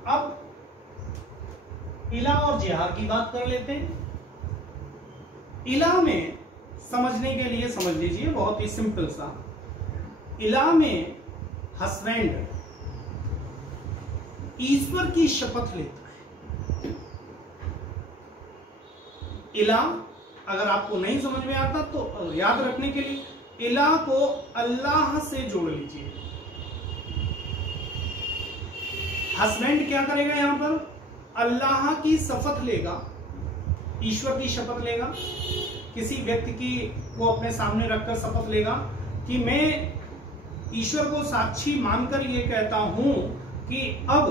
अब इला और जिहाद की बात कर लेते हैं। इला में समझने के लिए समझ लीजिए, बहुत ही सिंपल सा। इला में हस्बैंड ईश्वर की शपथ लेता है। इला अगर आपको नहीं समझ में आता तो याद रखने के लिए इला को अल्लाह से जोड़ लीजिए। हस्बैंड क्या करेगा? यहां पर अल्लाह की शपथ लेगा, ईश्वर की शपथ लेगा, किसी व्यक्ति की वो अपने सामने रखकर शपथ लेगा कि मैं ईश्वर को साक्षी मानकर ये कहता हूं कि अब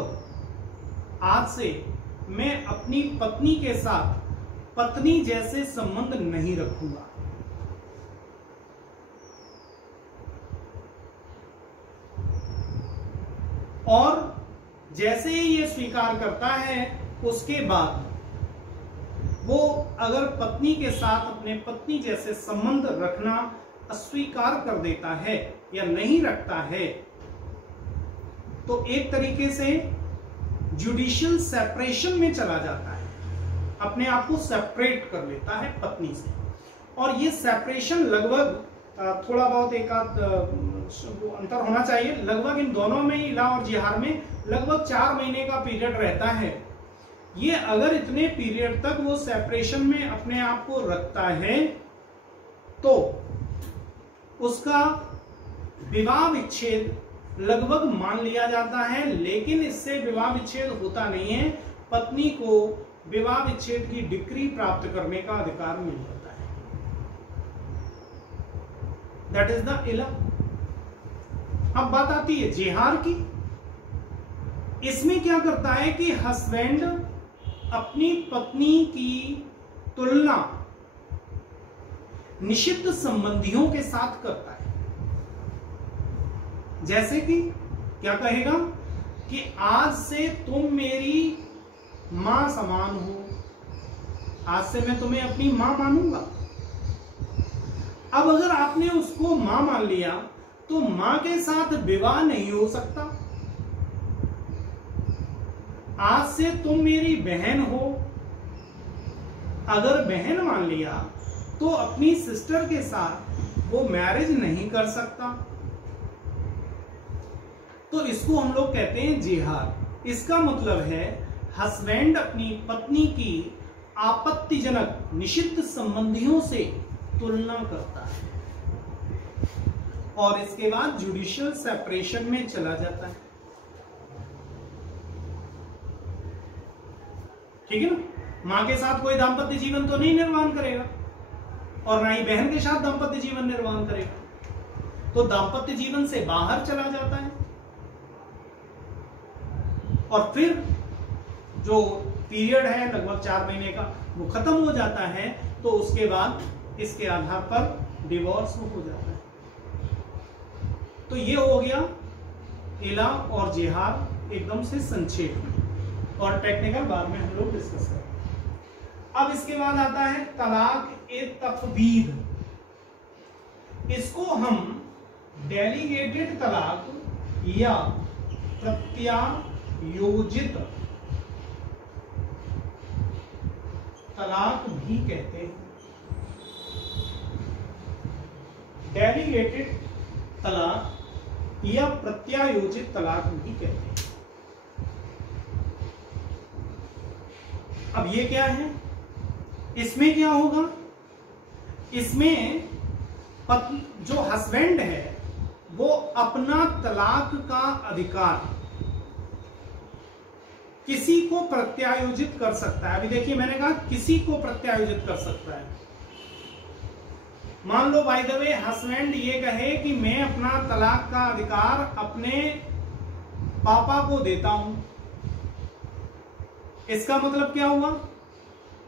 आज से मैं अपनी पत्नी के साथ पत्नी जैसे संबंध नहीं रखूंगा। और जैसे ही ये स्वीकार करता है, उसके बाद वो अगर पत्नी के साथ अपने पत्नी जैसे संबंध रखना अस्वीकार कर देता है या नहीं रखता है, तो एक तरीके से जुडिशियल सेपरेशन में चला जाता है, अपने आप को सेपरेट कर लेता है पत्नी से। और ये सेपरेशन लगभग थोड़ा बहुत एक आध अंतर होना चाहिए, लगभग इन दोनों में, इला और जिहार में लगभग 4 महीने का पीरियड रहता है। ये अगर इतने पीरियड तक वो सेपरेशन में अपने आप को रखता है तो उसका विवाह विच्छेद लगभग मान लिया जाता है, लेकिन इससे विवाह विच्छेद होता नहीं है। पत्नी को विवाह विच्छेद की डिक्री प्राप्त करने का अधिकार मिल जाता है। दैट इज द इला। अब बात आती है जिहार की। इसमें क्या करता है कि हस्बैंड अपनी पत्नी की तुलना निषिद्ध संबंधियों के साथ करता है। जैसे कि क्या कहेगा कि आज से तुम मेरी मां समान हो, आज से मैं तुम्हें अपनी मां मानूंगा। अब अगर आपने उसको मां मान लिया तो मां के साथ विवाह नहीं हो सकता। आज से तुम मेरी बहन हो, अगर बहन मान लिया तो अपनी सिस्टर के साथ वो मैरिज नहीं कर सकता। तो इसको हम लोग कहते हैं जिहार। इसका मतलब है हस्बैंड अपनी पत्नी की आपत्तिजनक निषिद्ध संबंधियों से तुलना करता है और इसके बाद जुडिशियल सेपरेशन में चला जाता है। ठीक है ना। मां के साथ कोई दाम्पत्य जीवन तो नहीं निर्वाह करेगा और ना ही बहन के साथ दाम्पत्य जीवन निर्वाह करेगा, तो दाम्पत्य जीवन से बाहर चला जाता है। और फिर जो पीरियड है लगभग 4 महीने का वो खत्म हो जाता है, तो उसके बाद इसके आधार पर डिवोर्स हो जाता है। तो ये हो गया इला और जिहार एकदम से संक्षेप में, और टेक्निकल बाद में हम लोग डिस्कस करेंगे। अब इसके बाद आता है तलाक ए तकबीर। इसको हम डेलीगेटेड तलाक या प्रत्यायोजित तलाक भी कहते हैं। डेलीगेटेड तलाक या प्रत्यायोजित तलाक भी कहते हैं। अब ये क्या है, इसमें क्या होगा, इसमें जो हस्बैंड है वो अपना तलाक का अधिकार किसी को प्रत्यायोजित कर सकता है। अभी देखिए मैंने कहा किसी को प्रत्यायोजित कर सकता है। मान लो बाय द वे हस्बैंड ये कहे कि मैं अपना तलाक का अधिकार अपने पापा को देता हूं। इसका मतलब क्या हुआ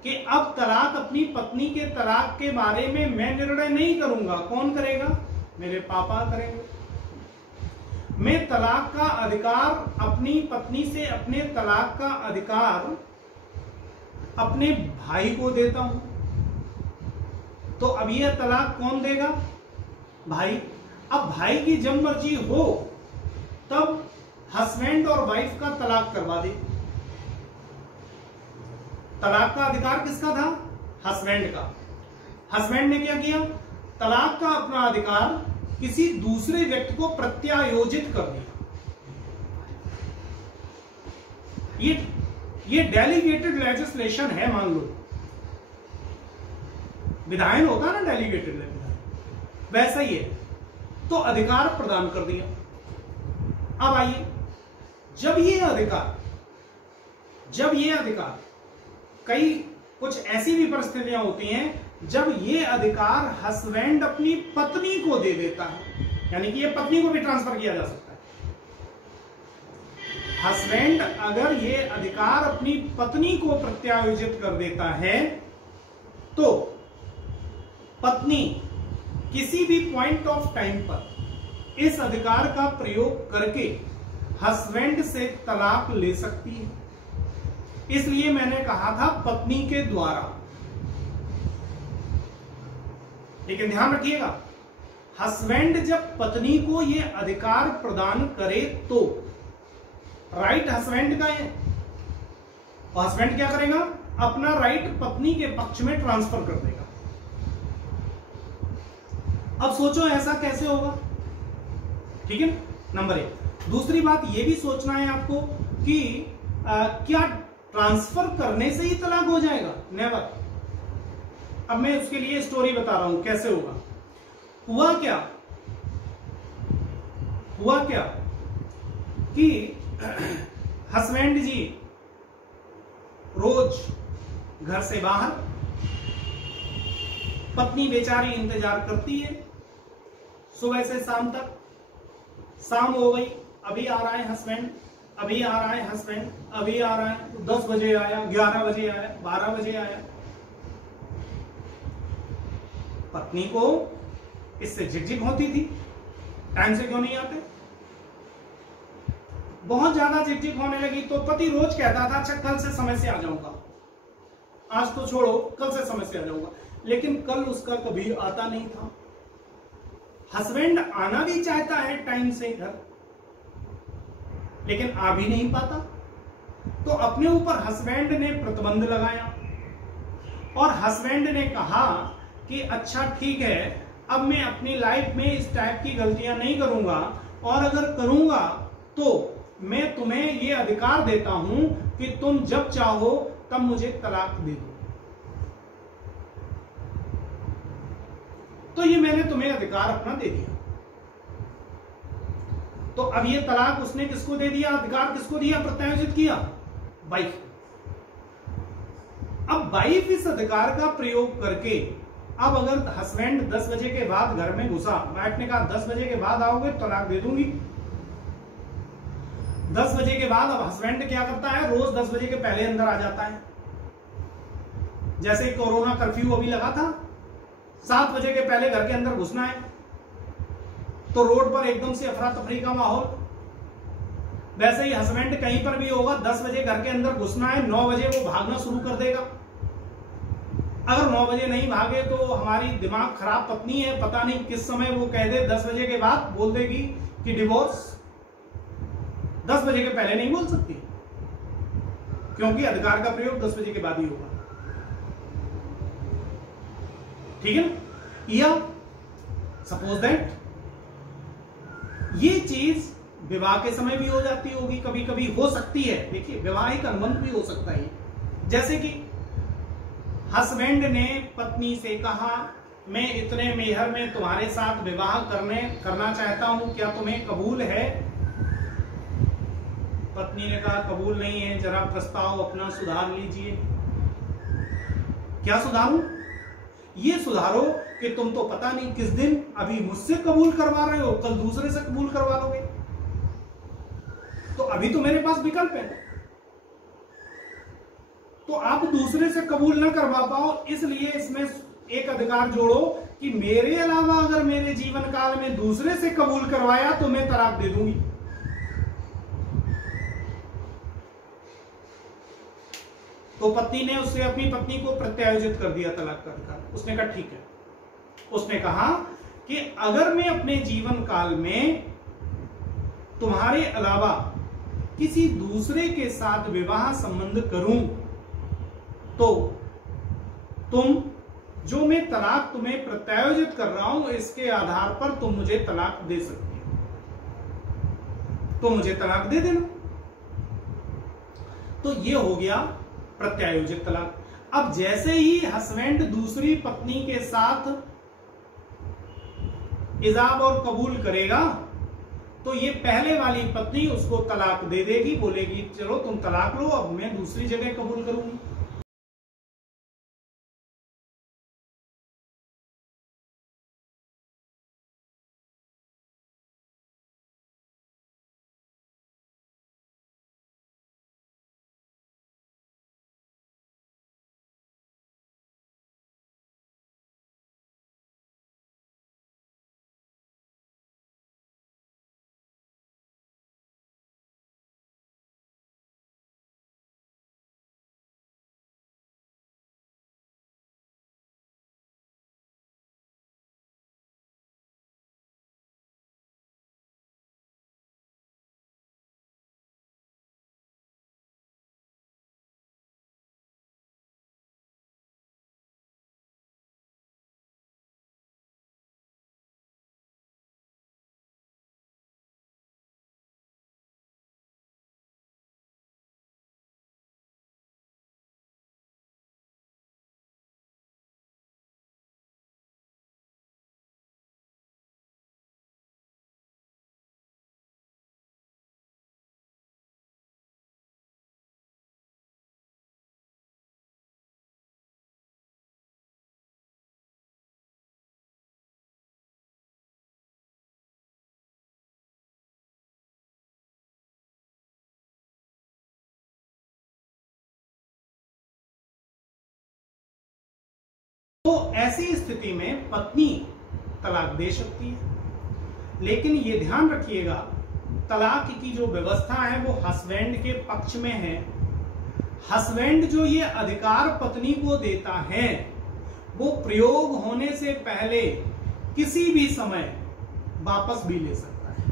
कि अब तलाक अपनी पत्नी के तलाक के बारे में मैं निर्णय नहीं करूंगा, कौन करेगा, मेरे पापा करेंगे। मैं तलाक का अधिकार अपनी पत्नी से अपने तलाक का अधिकार अपने भाई को देता हूं। तो अब यह तलाक कौन देगा, भाई। अब भाई की जब मर्जी हो तब हस्बैंड और वाइफ का तलाक करवा दे। तलाक का अधिकार किसका था, हस्बैंड का। हस्बैंड ने क्या किया, तलाक का अपना अधिकार किसी दूसरे व्यक्ति को प्रत्यायोजित कर दिया। ये डेलीगेटेड लेजिस्लेशन है। मान लो विधायन होता है ना, डेलीगेटेड विधायन, वैसा ही है। तो अधिकार प्रदान कर दिया। अब आइए, जब ये अधिकार कई कुछ ऐसी भी परिस्थितियां होती हैं जब ये अधिकार हस्बैंड अपनी पत्नी को दे देता है, यानी कि ये पत्नी को भी ट्रांसफर किया जा सकता है। हस्बैंड अगर ये अधिकार अपनी पत्नी को प्रत्यायोजित कर देता है तो पत्नी किसी भी पॉइंट ऑफ टाइम पर इस अधिकार का प्रयोग करके हस्बैंड से तलाक ले सकती है। इसलिए मैंने कहा था पत्नी के द्वारा। लेकिन ध्यान रखिएगा, हस्बैंड जब पत्नी को यह अधिकार प्रदान करे तो राइट हस्बैंड का है, हस्बैंड क्या करेगा, अपना राइट पत्नी के पक्ष में ट्रांसफर कर देगा। अब सोचो ऐसा कैसे होगा, ठीक है, नंबर 1। दूसरी बात यह भी सोचना है आपको कि क्या ट्रांसफर करने से ही तलाक हो जाएगा? नेवर। अब मैं उसके लिए स्टोरी बता रहा हूं कैसे होगा। हुआ क्या कि हस्बैंड जी रोज घर से बाहर, पत्नी बेचारी इंतजार करती है सुबह से शाम तक। शाम हो गई, अभी आ रहा है हस्बैंड, अभी आ रहा है हस्बैंड, अभी आ रहा है। 10 बजे आया, 11 बजे आया, 12 बजे आया। पत्नी को इससे झिकझिक होती थी, टाइम से क्यों नहीं आते। बहुत ज्यादा झिकझिक होने लगी तो पति रोज कहता था, अच्छा कल से समय से आ जाऊंगा, आज तो छोड़ो, कल से समय से आ जाऊंगा। लेकिन कल उसका कभी आता नहीं था। हस्बैंड आना भी चाहता है टाइम से घर, लेकिन आ भी नहीं पाता। तो अपने ऊपर हस्बैंड ने प्रतिबंध लगाया और हस्बैंड ने कहा कि अच्छा ठीक है, अब मैं अपनी लाइफ में इस टाइप की गलतियां नहीं करूंगा, और अगर करूंगा तो मैं तुम्हें यह अधिकार देता हूं कि तुम जब चाहो तब मुझे तलाक दे दो। तो ये मैंने तुम्हें अधिकार अपना दे दिया। तो अब ये तलाक उसने किसको दे दिया, अधिकार किसको दिया, प्रत्यायोजित किया, वाइफ। अब वाइफ इस अधिकार का प्रयोग करके, अब अगर हस्बैंड 10 बजे के बाद घर में घुसा, वाइफ ने कहा 10 बजे के बाद आओगे तलाक दे दूंगी। 10 बजे के बाद अब हस्बैंड क्या करता है, रोज 10 बजे के पहले अंदर आ जाता है। जैसे कोरोना कर्फ्यू अभी लगा था, 7 बजे के पहले घर के अंदर घुसना है, तो रोड पर एकदम से अफरा तफरी का माहौल। वैसे ही हस्बैंड कहीं पर भी होगा, 10 बजे घर के अंदर घुसना है, 9 बजे वो भागना शुरू कर देगा। अगर 9 बजे नहीं भागे तो हमारी दिमाग खराब पत्नी है, पता नहीं किस समय वो कह दे, 10 बजे के बाद बोल देगी कि डिवोर्स। 10 बजे के पहले नहीं बोल सकती, क्योंकि अधिकार का प्रयोग 10 बजे के बाद ही होगा, ठीक है ना। या सपोज दैट ये चीज विवाह के समय भी हो जाती होगी, कभी कभी हो सकती है। देखिए, वैवाहिक अनुबंध भी हो सकता है, जैसे कि हस्बैंड ने पत्नी से कहा, मैं इतने मेहर में तुम्हारे साथ विवाह करना चाहता हूं, क्या तुम्हें कबूल है? पत्नी ने कहा कबूल नहीं है, जरा प्रस्ताव अपना सुधार लीजिए। क्या सुधारूं? ये सुधारो कि तुम तो पता नहीं किस दिन अभी मुझसे कबूल करवा रहे हो, कल दूसरे से कबूल करवा लोगे। तो अभी तो मेरे पास विकल्प है, तो आप दूसरे से कबूल ना करवा पाओ, इसलिए इसमें एक अधिकार जोड़ो कि मेरे अलावा अगर मेरे जीवन काल में दूसरे से कबूल करवाया तो मैं तलाक दे दूंगी। तो पत्नी ने उससे अपनी पत्नी को प्रत्यायोजित कर दिया तलाक का अधिकार। उसने कहा ठीक है। उसने कहा कि अगर मैं अपने जीवन काल में तुम्हारे अलावा किसी दूसरे के साथ विवाह संबंध करूं तो तुम, जो मैं तलाक तुम्हें प्रत्यायोजित कर रहा हूं, इसके आधार पर तुम मुझे तलाक दे सकती हो, तो मुझे तलाक दे देना। तो ये हो गया प्रत्यायोजित तलाक। अब जैसे ही हस्बैंड दूसरी पत्नी के साथ इजाब और कबूल करेगा तो ये पहले वाली पत्नी उसको तलाक दे देगी, बोलेगी चलो तुम तलाक लो, अब मैं दूसरी जगह कबूल करूंगी। ऐसी स्थिति में पत्नी तलाक दे सकती है, लेकिन ये ध्यान रखिएगा तलाक की जो व्यवस्था है वो हस्बैंड के पक्ष में है। हस्बैंड जो ये अधिकार पत्नी को देता है वो प्रयोग होने से पहले किसी भी समय वापस भी ले सकता है।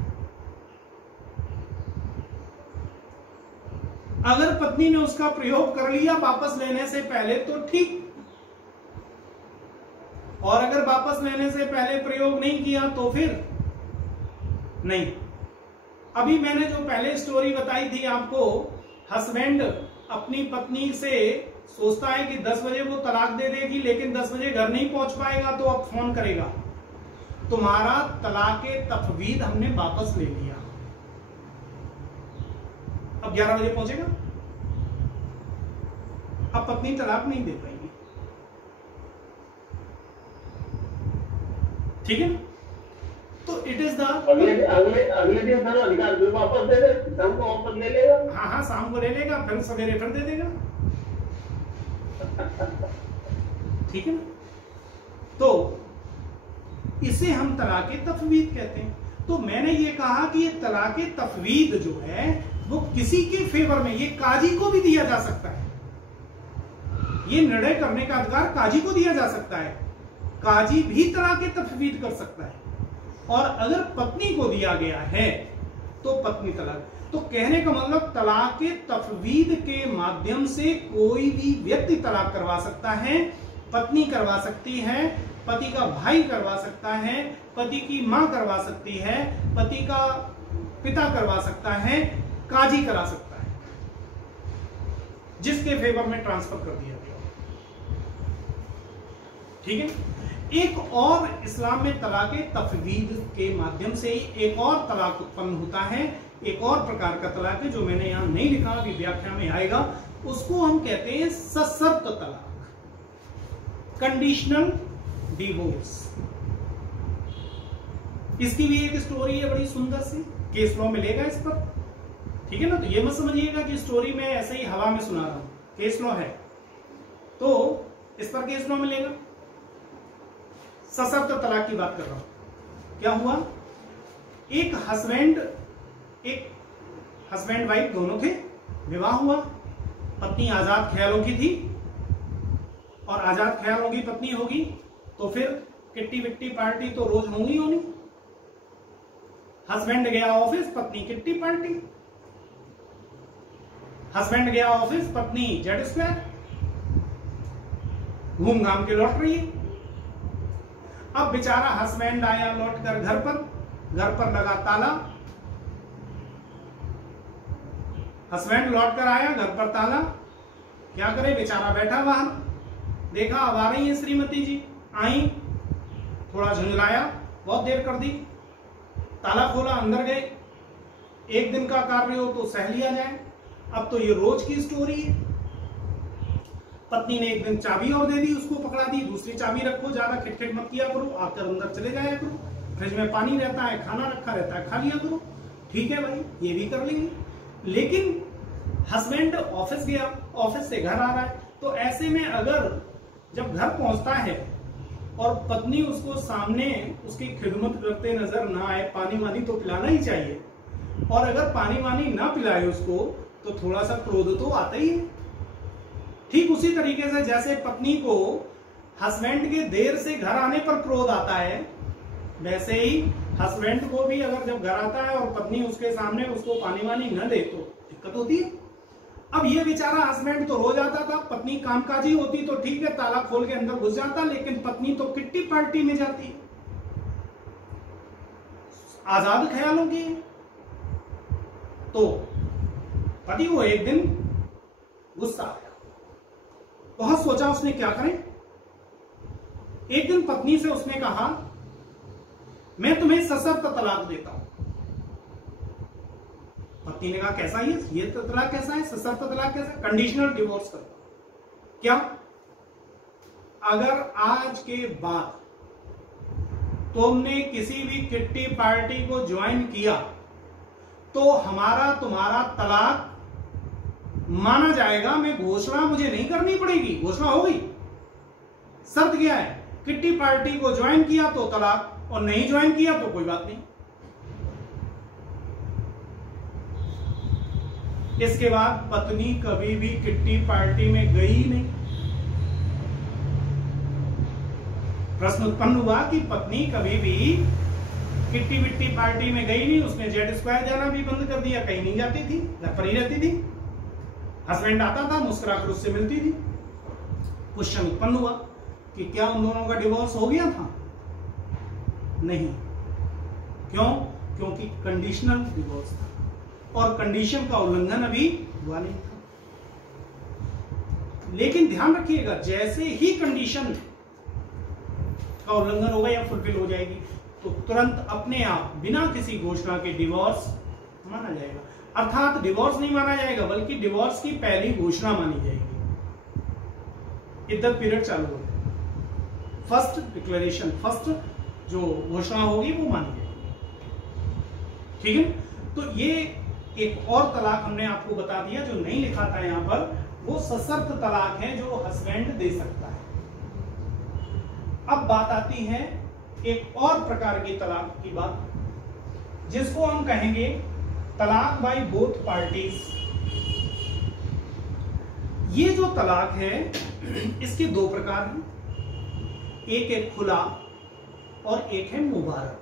अगर पत्नी ने उसका प्रयोग कर लिया वापस लेने से पहले तो ठीक, और अगर वापस लेने से पहले प्रयोग नहीं किया तो फिर नहीं। अभी मैंने जो पहले स्टोरी बताई थी आपको, हस्बैंड अपनी पत्नी से सोचता है कि 10 बजे वो तलाक दे देगी, लेकिन 10 बजे घर नहीं पहुंच पाएगा तो अब फोन करेगा, तुम्हारा तलाके तफवीद हमने वापस ले लिया, अब 11 बजे पहुंचेगा। अब पत्नी तलाक नहीं दे पाएगी, ठीक है ना। तो इट इज द अगले दिन सर अधिकार फिर वापस दे दे, शाम को वापस ले लेगा। हाँ, शाम को ले लेगा, फिर सवेरे फिर दे देगा, ठीक है ना। तो इसे हम तलाके तफवीद कहते हैं। तो मैंने ये कहा कि ये तलाके तफवीद जो है वो किसी के फेवर में, ये काजी को भी दिया जा सकता है, ये निर्णय करने का अधिकार काजी को दिया जा सकता है, काजी भी तलाके तफवीद कर सकता है। और अगर पत्नी को दिया गया है तो पत्नी तलाक। तो कहने का मतलब तलाके तफवीद के माध्यम से कोई भी व्यक्ति तलाक करवा सकता है। पत्नी करवा सकती है, पति का भाई करवा सकता है, पति की मां करवा सकती है, पति का पिता करवा सकता है, काजी करा सकता है, जिसके फेवर में ट्रांसफर कर दिया गया, ठीक है। एक और इस्लाम में तलाके तफवीद के माध्यम से ही एक और तलाक उत्पन्न होता है, एक और प्रकार का तलाक है जो मैंने यहां नहीं लिखा, अभी व्याख्या में आएगा। उसको हम कहते हैं सशर्त तलाक, कंडीशनल डिवोर्स। इसकी भी एक स्टोरी है बड़ी सुंदर सी, केस लॉ मिलेगा इस पर, ठीक है ना। तो ये मत समझिएगा कि स्टोरी में ऐसे ही हवा में सुना रहा हूं, केस लॉ है तो इस पर केस लॉ मिलेगा। सशर्त तलाक की बात कर रहा हूं। क्या हुआ, एक हस्बैंड वाइफ दोनों थे, विवाह हुआ, पत्नी आजाद ख्यालों की थी और आजाद ख्यालों की पत्नी होगी तो फिर किट्टी विट्टी पार्टी तो रोज होनी। हस्बैंड गया ऑफिस, पत्नी किट्टी पार्टी, हस्बैंड गया ऑफिस, पत्नी जेड स्क्वायर, घूम घाम के लौट रही है। अब बेचारा हस्बैंड आया लौटकर घर पर लगा ताला, हस्बैंड लौटकर आया, घर पर ताला, क्या करे बेचारा बैठा बाहर, देखा अब आ रही है श्रीमती जी, आई, थोड़ा झुंझलाया, बहुत देर कर दी, ताला खोला, अंदर गए। एक दिन का कार्य हो तो सह लिया जाए, अब तो ये रोज की स्टोरी है। पत्नी ने एक दिन चाबी और दे दी, उसको पकड़ा दी, दूसरी चाबी रखो, ज्यादा खिटखिट मत किया करो, आकर अंदर चले जाया करो, फ्रिज में पानी रहता है, खाना रखा रहता है, खा लिया करो, ठीक है भाई, ये भी कर लेंगे। लेकिन हस्बैंड ऑफिस गया, ऑफिस से घर आ रहा है, तो ऐसे में अगर जब घर पहुंचता है और पत्नी उसको सामने उसकी खिदमत करते नजर ना आए, पानी वानी तो पिलाना ही चाहिए, और अगर पानी वानी ना पिलाए उसको तो थोड़ा सा क्रोध तो आता ही है। ठीक उसी तरीके से जैसे पत्नी को हस्बैंड के देर से घर आने पर क्रोध आता है, वैसे ही हस्बैंड को भी अगर जब घर आता है और पत्नी उसके सामने उसको पानी वानी न दे तो दिक्कत होती है। अब ये बेचारा हस्बैंड तो रोज आता था, पत्नी कामकाजी होती तो ठीक है, ताला खोल के अंदर घुस जाता, लेकिन पत्नी तो किट्टी पार्टी में जाती, आजाद ख्यालों की। तो पति को एक दिन गुस्सा आया, बहुत सोचा उसने क्या करें। एक दिन पत्नी से उसने कहा, मैं तुम्हें सशर्त तलाक देता हूं। पत्नी ने कहा कैसा ये तलाक कैसा है, सशर्त तलाक कैसा है? कंडीशनल डिवोर्स करता। क्या अगर आज के बाद तुमने किसी भी किट्टी पार्टी को ज्वाइन किया तो हमारा तुम्हारा तलाक माना जाएगा, मैं घोषणा मुझे नहीं करनी पड़ेगी, घोषणा हो गई। शर्त क्या है किट्टी पार्टी को ज्वाइन किया तो तलाक, और नहीं ज्वाइन किया तो कोई बात नहीं। इसके बाद पत्नी कभी भी किट्टी पार्टी में गई नहीं। प्रश्न उत्पन्न हुआ कि पत्नी कभी भी किट्टी विट्टी पार्टी में गई नहीं, उसने जेड स्क्वायर जाना भी बंद कर दिया, कहीं नहीं जाती थी, घर पर ही रहती थी। हस्बैंड आता था, मुस्कुराकर उससे मिलती थी। क्वेश्चन उत्पन्न हुआ कि क्या उन दोनों का डिवोर्स हो गया था? नहीं। क्यों? क्योंकि कंडीशनल डिवोर्स था और कंडीशन का उल्लंघन अभी हुआ नहीं था। लेकिन ध्यान रखिएगा, जैसे ही कंडीशन का उल्लंघन होगा या फुलफिल हो जाएगी तो तुरंत अपने आप बिना किसी घोषणा के डिवोर्स माना जाएगा। अर्थात डिवोर्स नहीं माना जाएगा बल्कि डिवोर्स की पहली घोषणा मानी जाएगी। इधर पीरियड चालू हो जाएगा, फर्स्ट डिक्लेरेशन, फर्स्ट जो घोषणा होगी वो मानी जाएगी। ठीक है, तो ये एक और तलाक हमने आपको बता दिया जो नहीं लिखा था यहां पर, वो सशर्त तलाक है जो हस्बैंड दे सकता है। अब बात आती है एक और प्रकार की तलाक की बात, जिसको हम कहेंगे तलाक बाय बोथ पार्टीज। ये जो तलाक है इसके दो प्रकार हैं, एक है खुला और एक है मुबारक।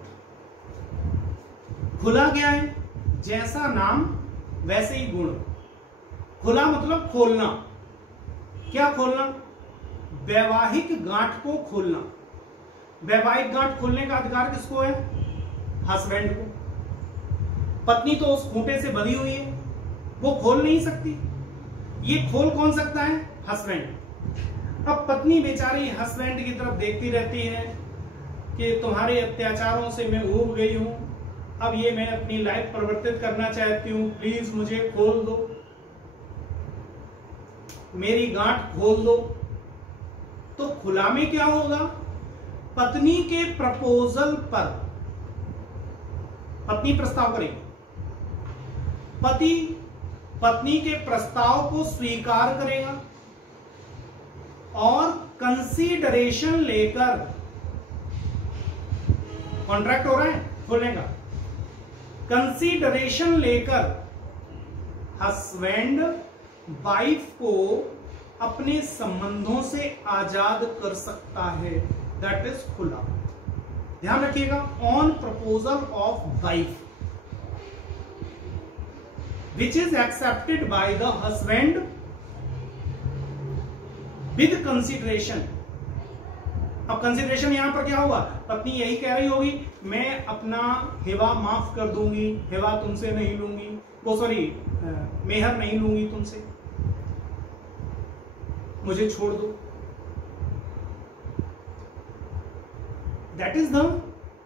खुला क्या है? जैसा नाम वैसे ही गुण। खुला मतलब खोलना। क्या खोलना? वैवाहिक गांठ को खोलना। वैवाहिक गांठ खोलने का अधिकार किसको है? हस्बैंड को। पत्नी तो उस खूंटे से बंधी हुई है, वो खोल नहीं सकती। ये खोल कौन सकता है? हस्बैंड। अब पत्नी बेचारी हस्बैंड की तरफ देखती रहती है कि तुम्हारे अत्याचारों से मैं ऊब गई हूं, अब ये मैं अपनी लाइफ परिवर्तित करना चाहती हूं, प्लीज मुझे खोल दो, मेरी गांठ खोल दो। तो खुला में क्या होगा? पत्नी के प्रपोजल पर पत्नी प्रस्ताव करेगी, पति पत्नी के प्रस्ताव को स्वीकार करेगा और कंसीडरेशन लेकर, कॉन्ट्रैक्ट हो रहा है खोलने का, कंसीडरेशन लेकर हस्बैंड वाइफ को अपने संबंधों से आजाद कर सकता है। दैट इज खुला। ध्यान रखिएगा, on proposal of wife which is accepted by the husband with consideration. अब कंसीडरेशन यहां पर क्या हुआ? पत्नी यही कह रही होगी, मैं अपना हिवा माफ कर दूंगी, हिवा तुमसे नहीं लूंगी, वो सॉरी मेहर नहीं लूंगी तुमसे, मुझे छोड़ दो। दैट इज द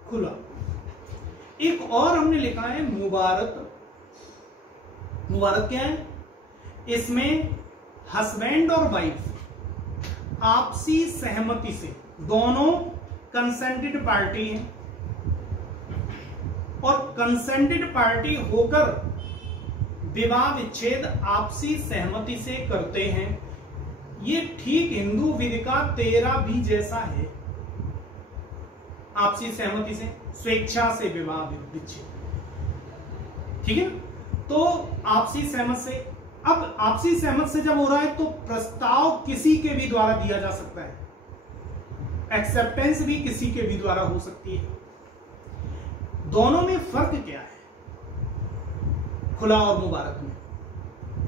खुला। एक और हमने लिखा है मुबारक। मुबारक क्या है? इसमें हस्बैंड और वाइफ आपसी सहमति से, दोनों कंसेंटेड पार्टी हैं और कंसेंटेड पार्टी होकर विवाह विच्छेद आपसी सहमति से करते हैं। ये ठीक हिंदू विधि का 13B जैसा है। आपसी सहमति से, स्वेच्छा से विवाह विच्छेद। ठीक है, तो आपसी सहमत से। अब आपसी सहमत से जब हो रहा है तो प्रस्ताव किसी के भी द्वारा दिया जा सकता है, एक्सेप्टेंस भी किसी के भी द्वारा हो सकती है। दोनों में फर्क क्या है? खुला और मुबारक में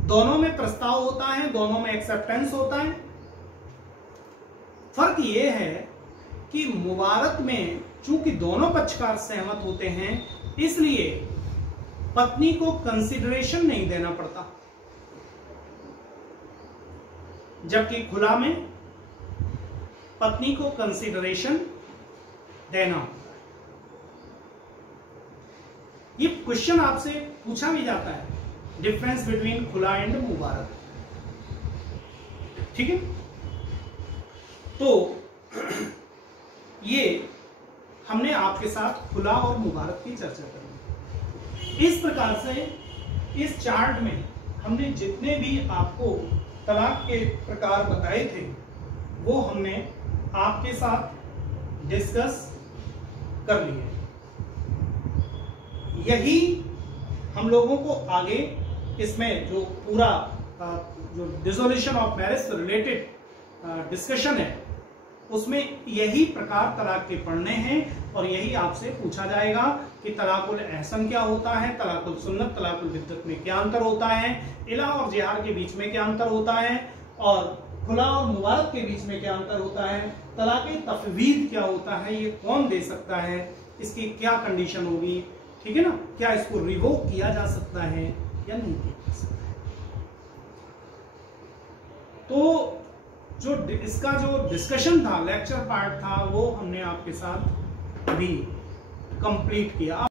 दोनों में प्रस्ताव होता है, दोनों में एक्सेप्टेंस होता है। फर्क यह है कि मुबारक में चूंकि दोनों पक्षकार सहमत होते हैं, इसलिए पत्नी को कंसीडरेशन नहीं देना पड़ता, जबकि खुला में पत्नी को कंसीडरेशन देना होता है। ये क्वेश्चन आपसे पूछा भी जाता है, डिफरेंस बिटवीन खुला एंड मुबारक। ठीक है, तो ये हमने आपके साथ खुला और मुबारक की चर्चा करी। इस प्रकार से इस चार्ट में हमने जितने भी आपको तलाक के प्रकार बताए थे वो हमने आपके साथ डिस्कस कर लिए। यही हम लोगों को आगे इसमें जो पूरा जो डिसोल्यूशन ऑफ मैरिज से रिलेटेड डिस्कशन है उसमें यही प्रकार तलाक के पढ़ने हैं और यही आपसे पूछा जाएगा कि तलाकुल अहसन क्या होता है, तलाकुल सुन्नत, तलाकुल बिद्दत में क्या अंतर होता है, इला और जिहार के बीच में क्या अंतर होता है, और खुला और मुबारक के बीच में क्या अंतर होता है, तलाक़े तफवीद क्या होता है, ये कौन दे सकता है, इसकी क्या कंडीशन होगी, ठीक है ना, क्या इसको रिवोक किया जा सकता है या नहीं किया जा सकता है। तो जो इसका जो डिस्कशन था, लेक्चर पार्ट था, वो हमने आपके साथ अभी कंप्लीट किया।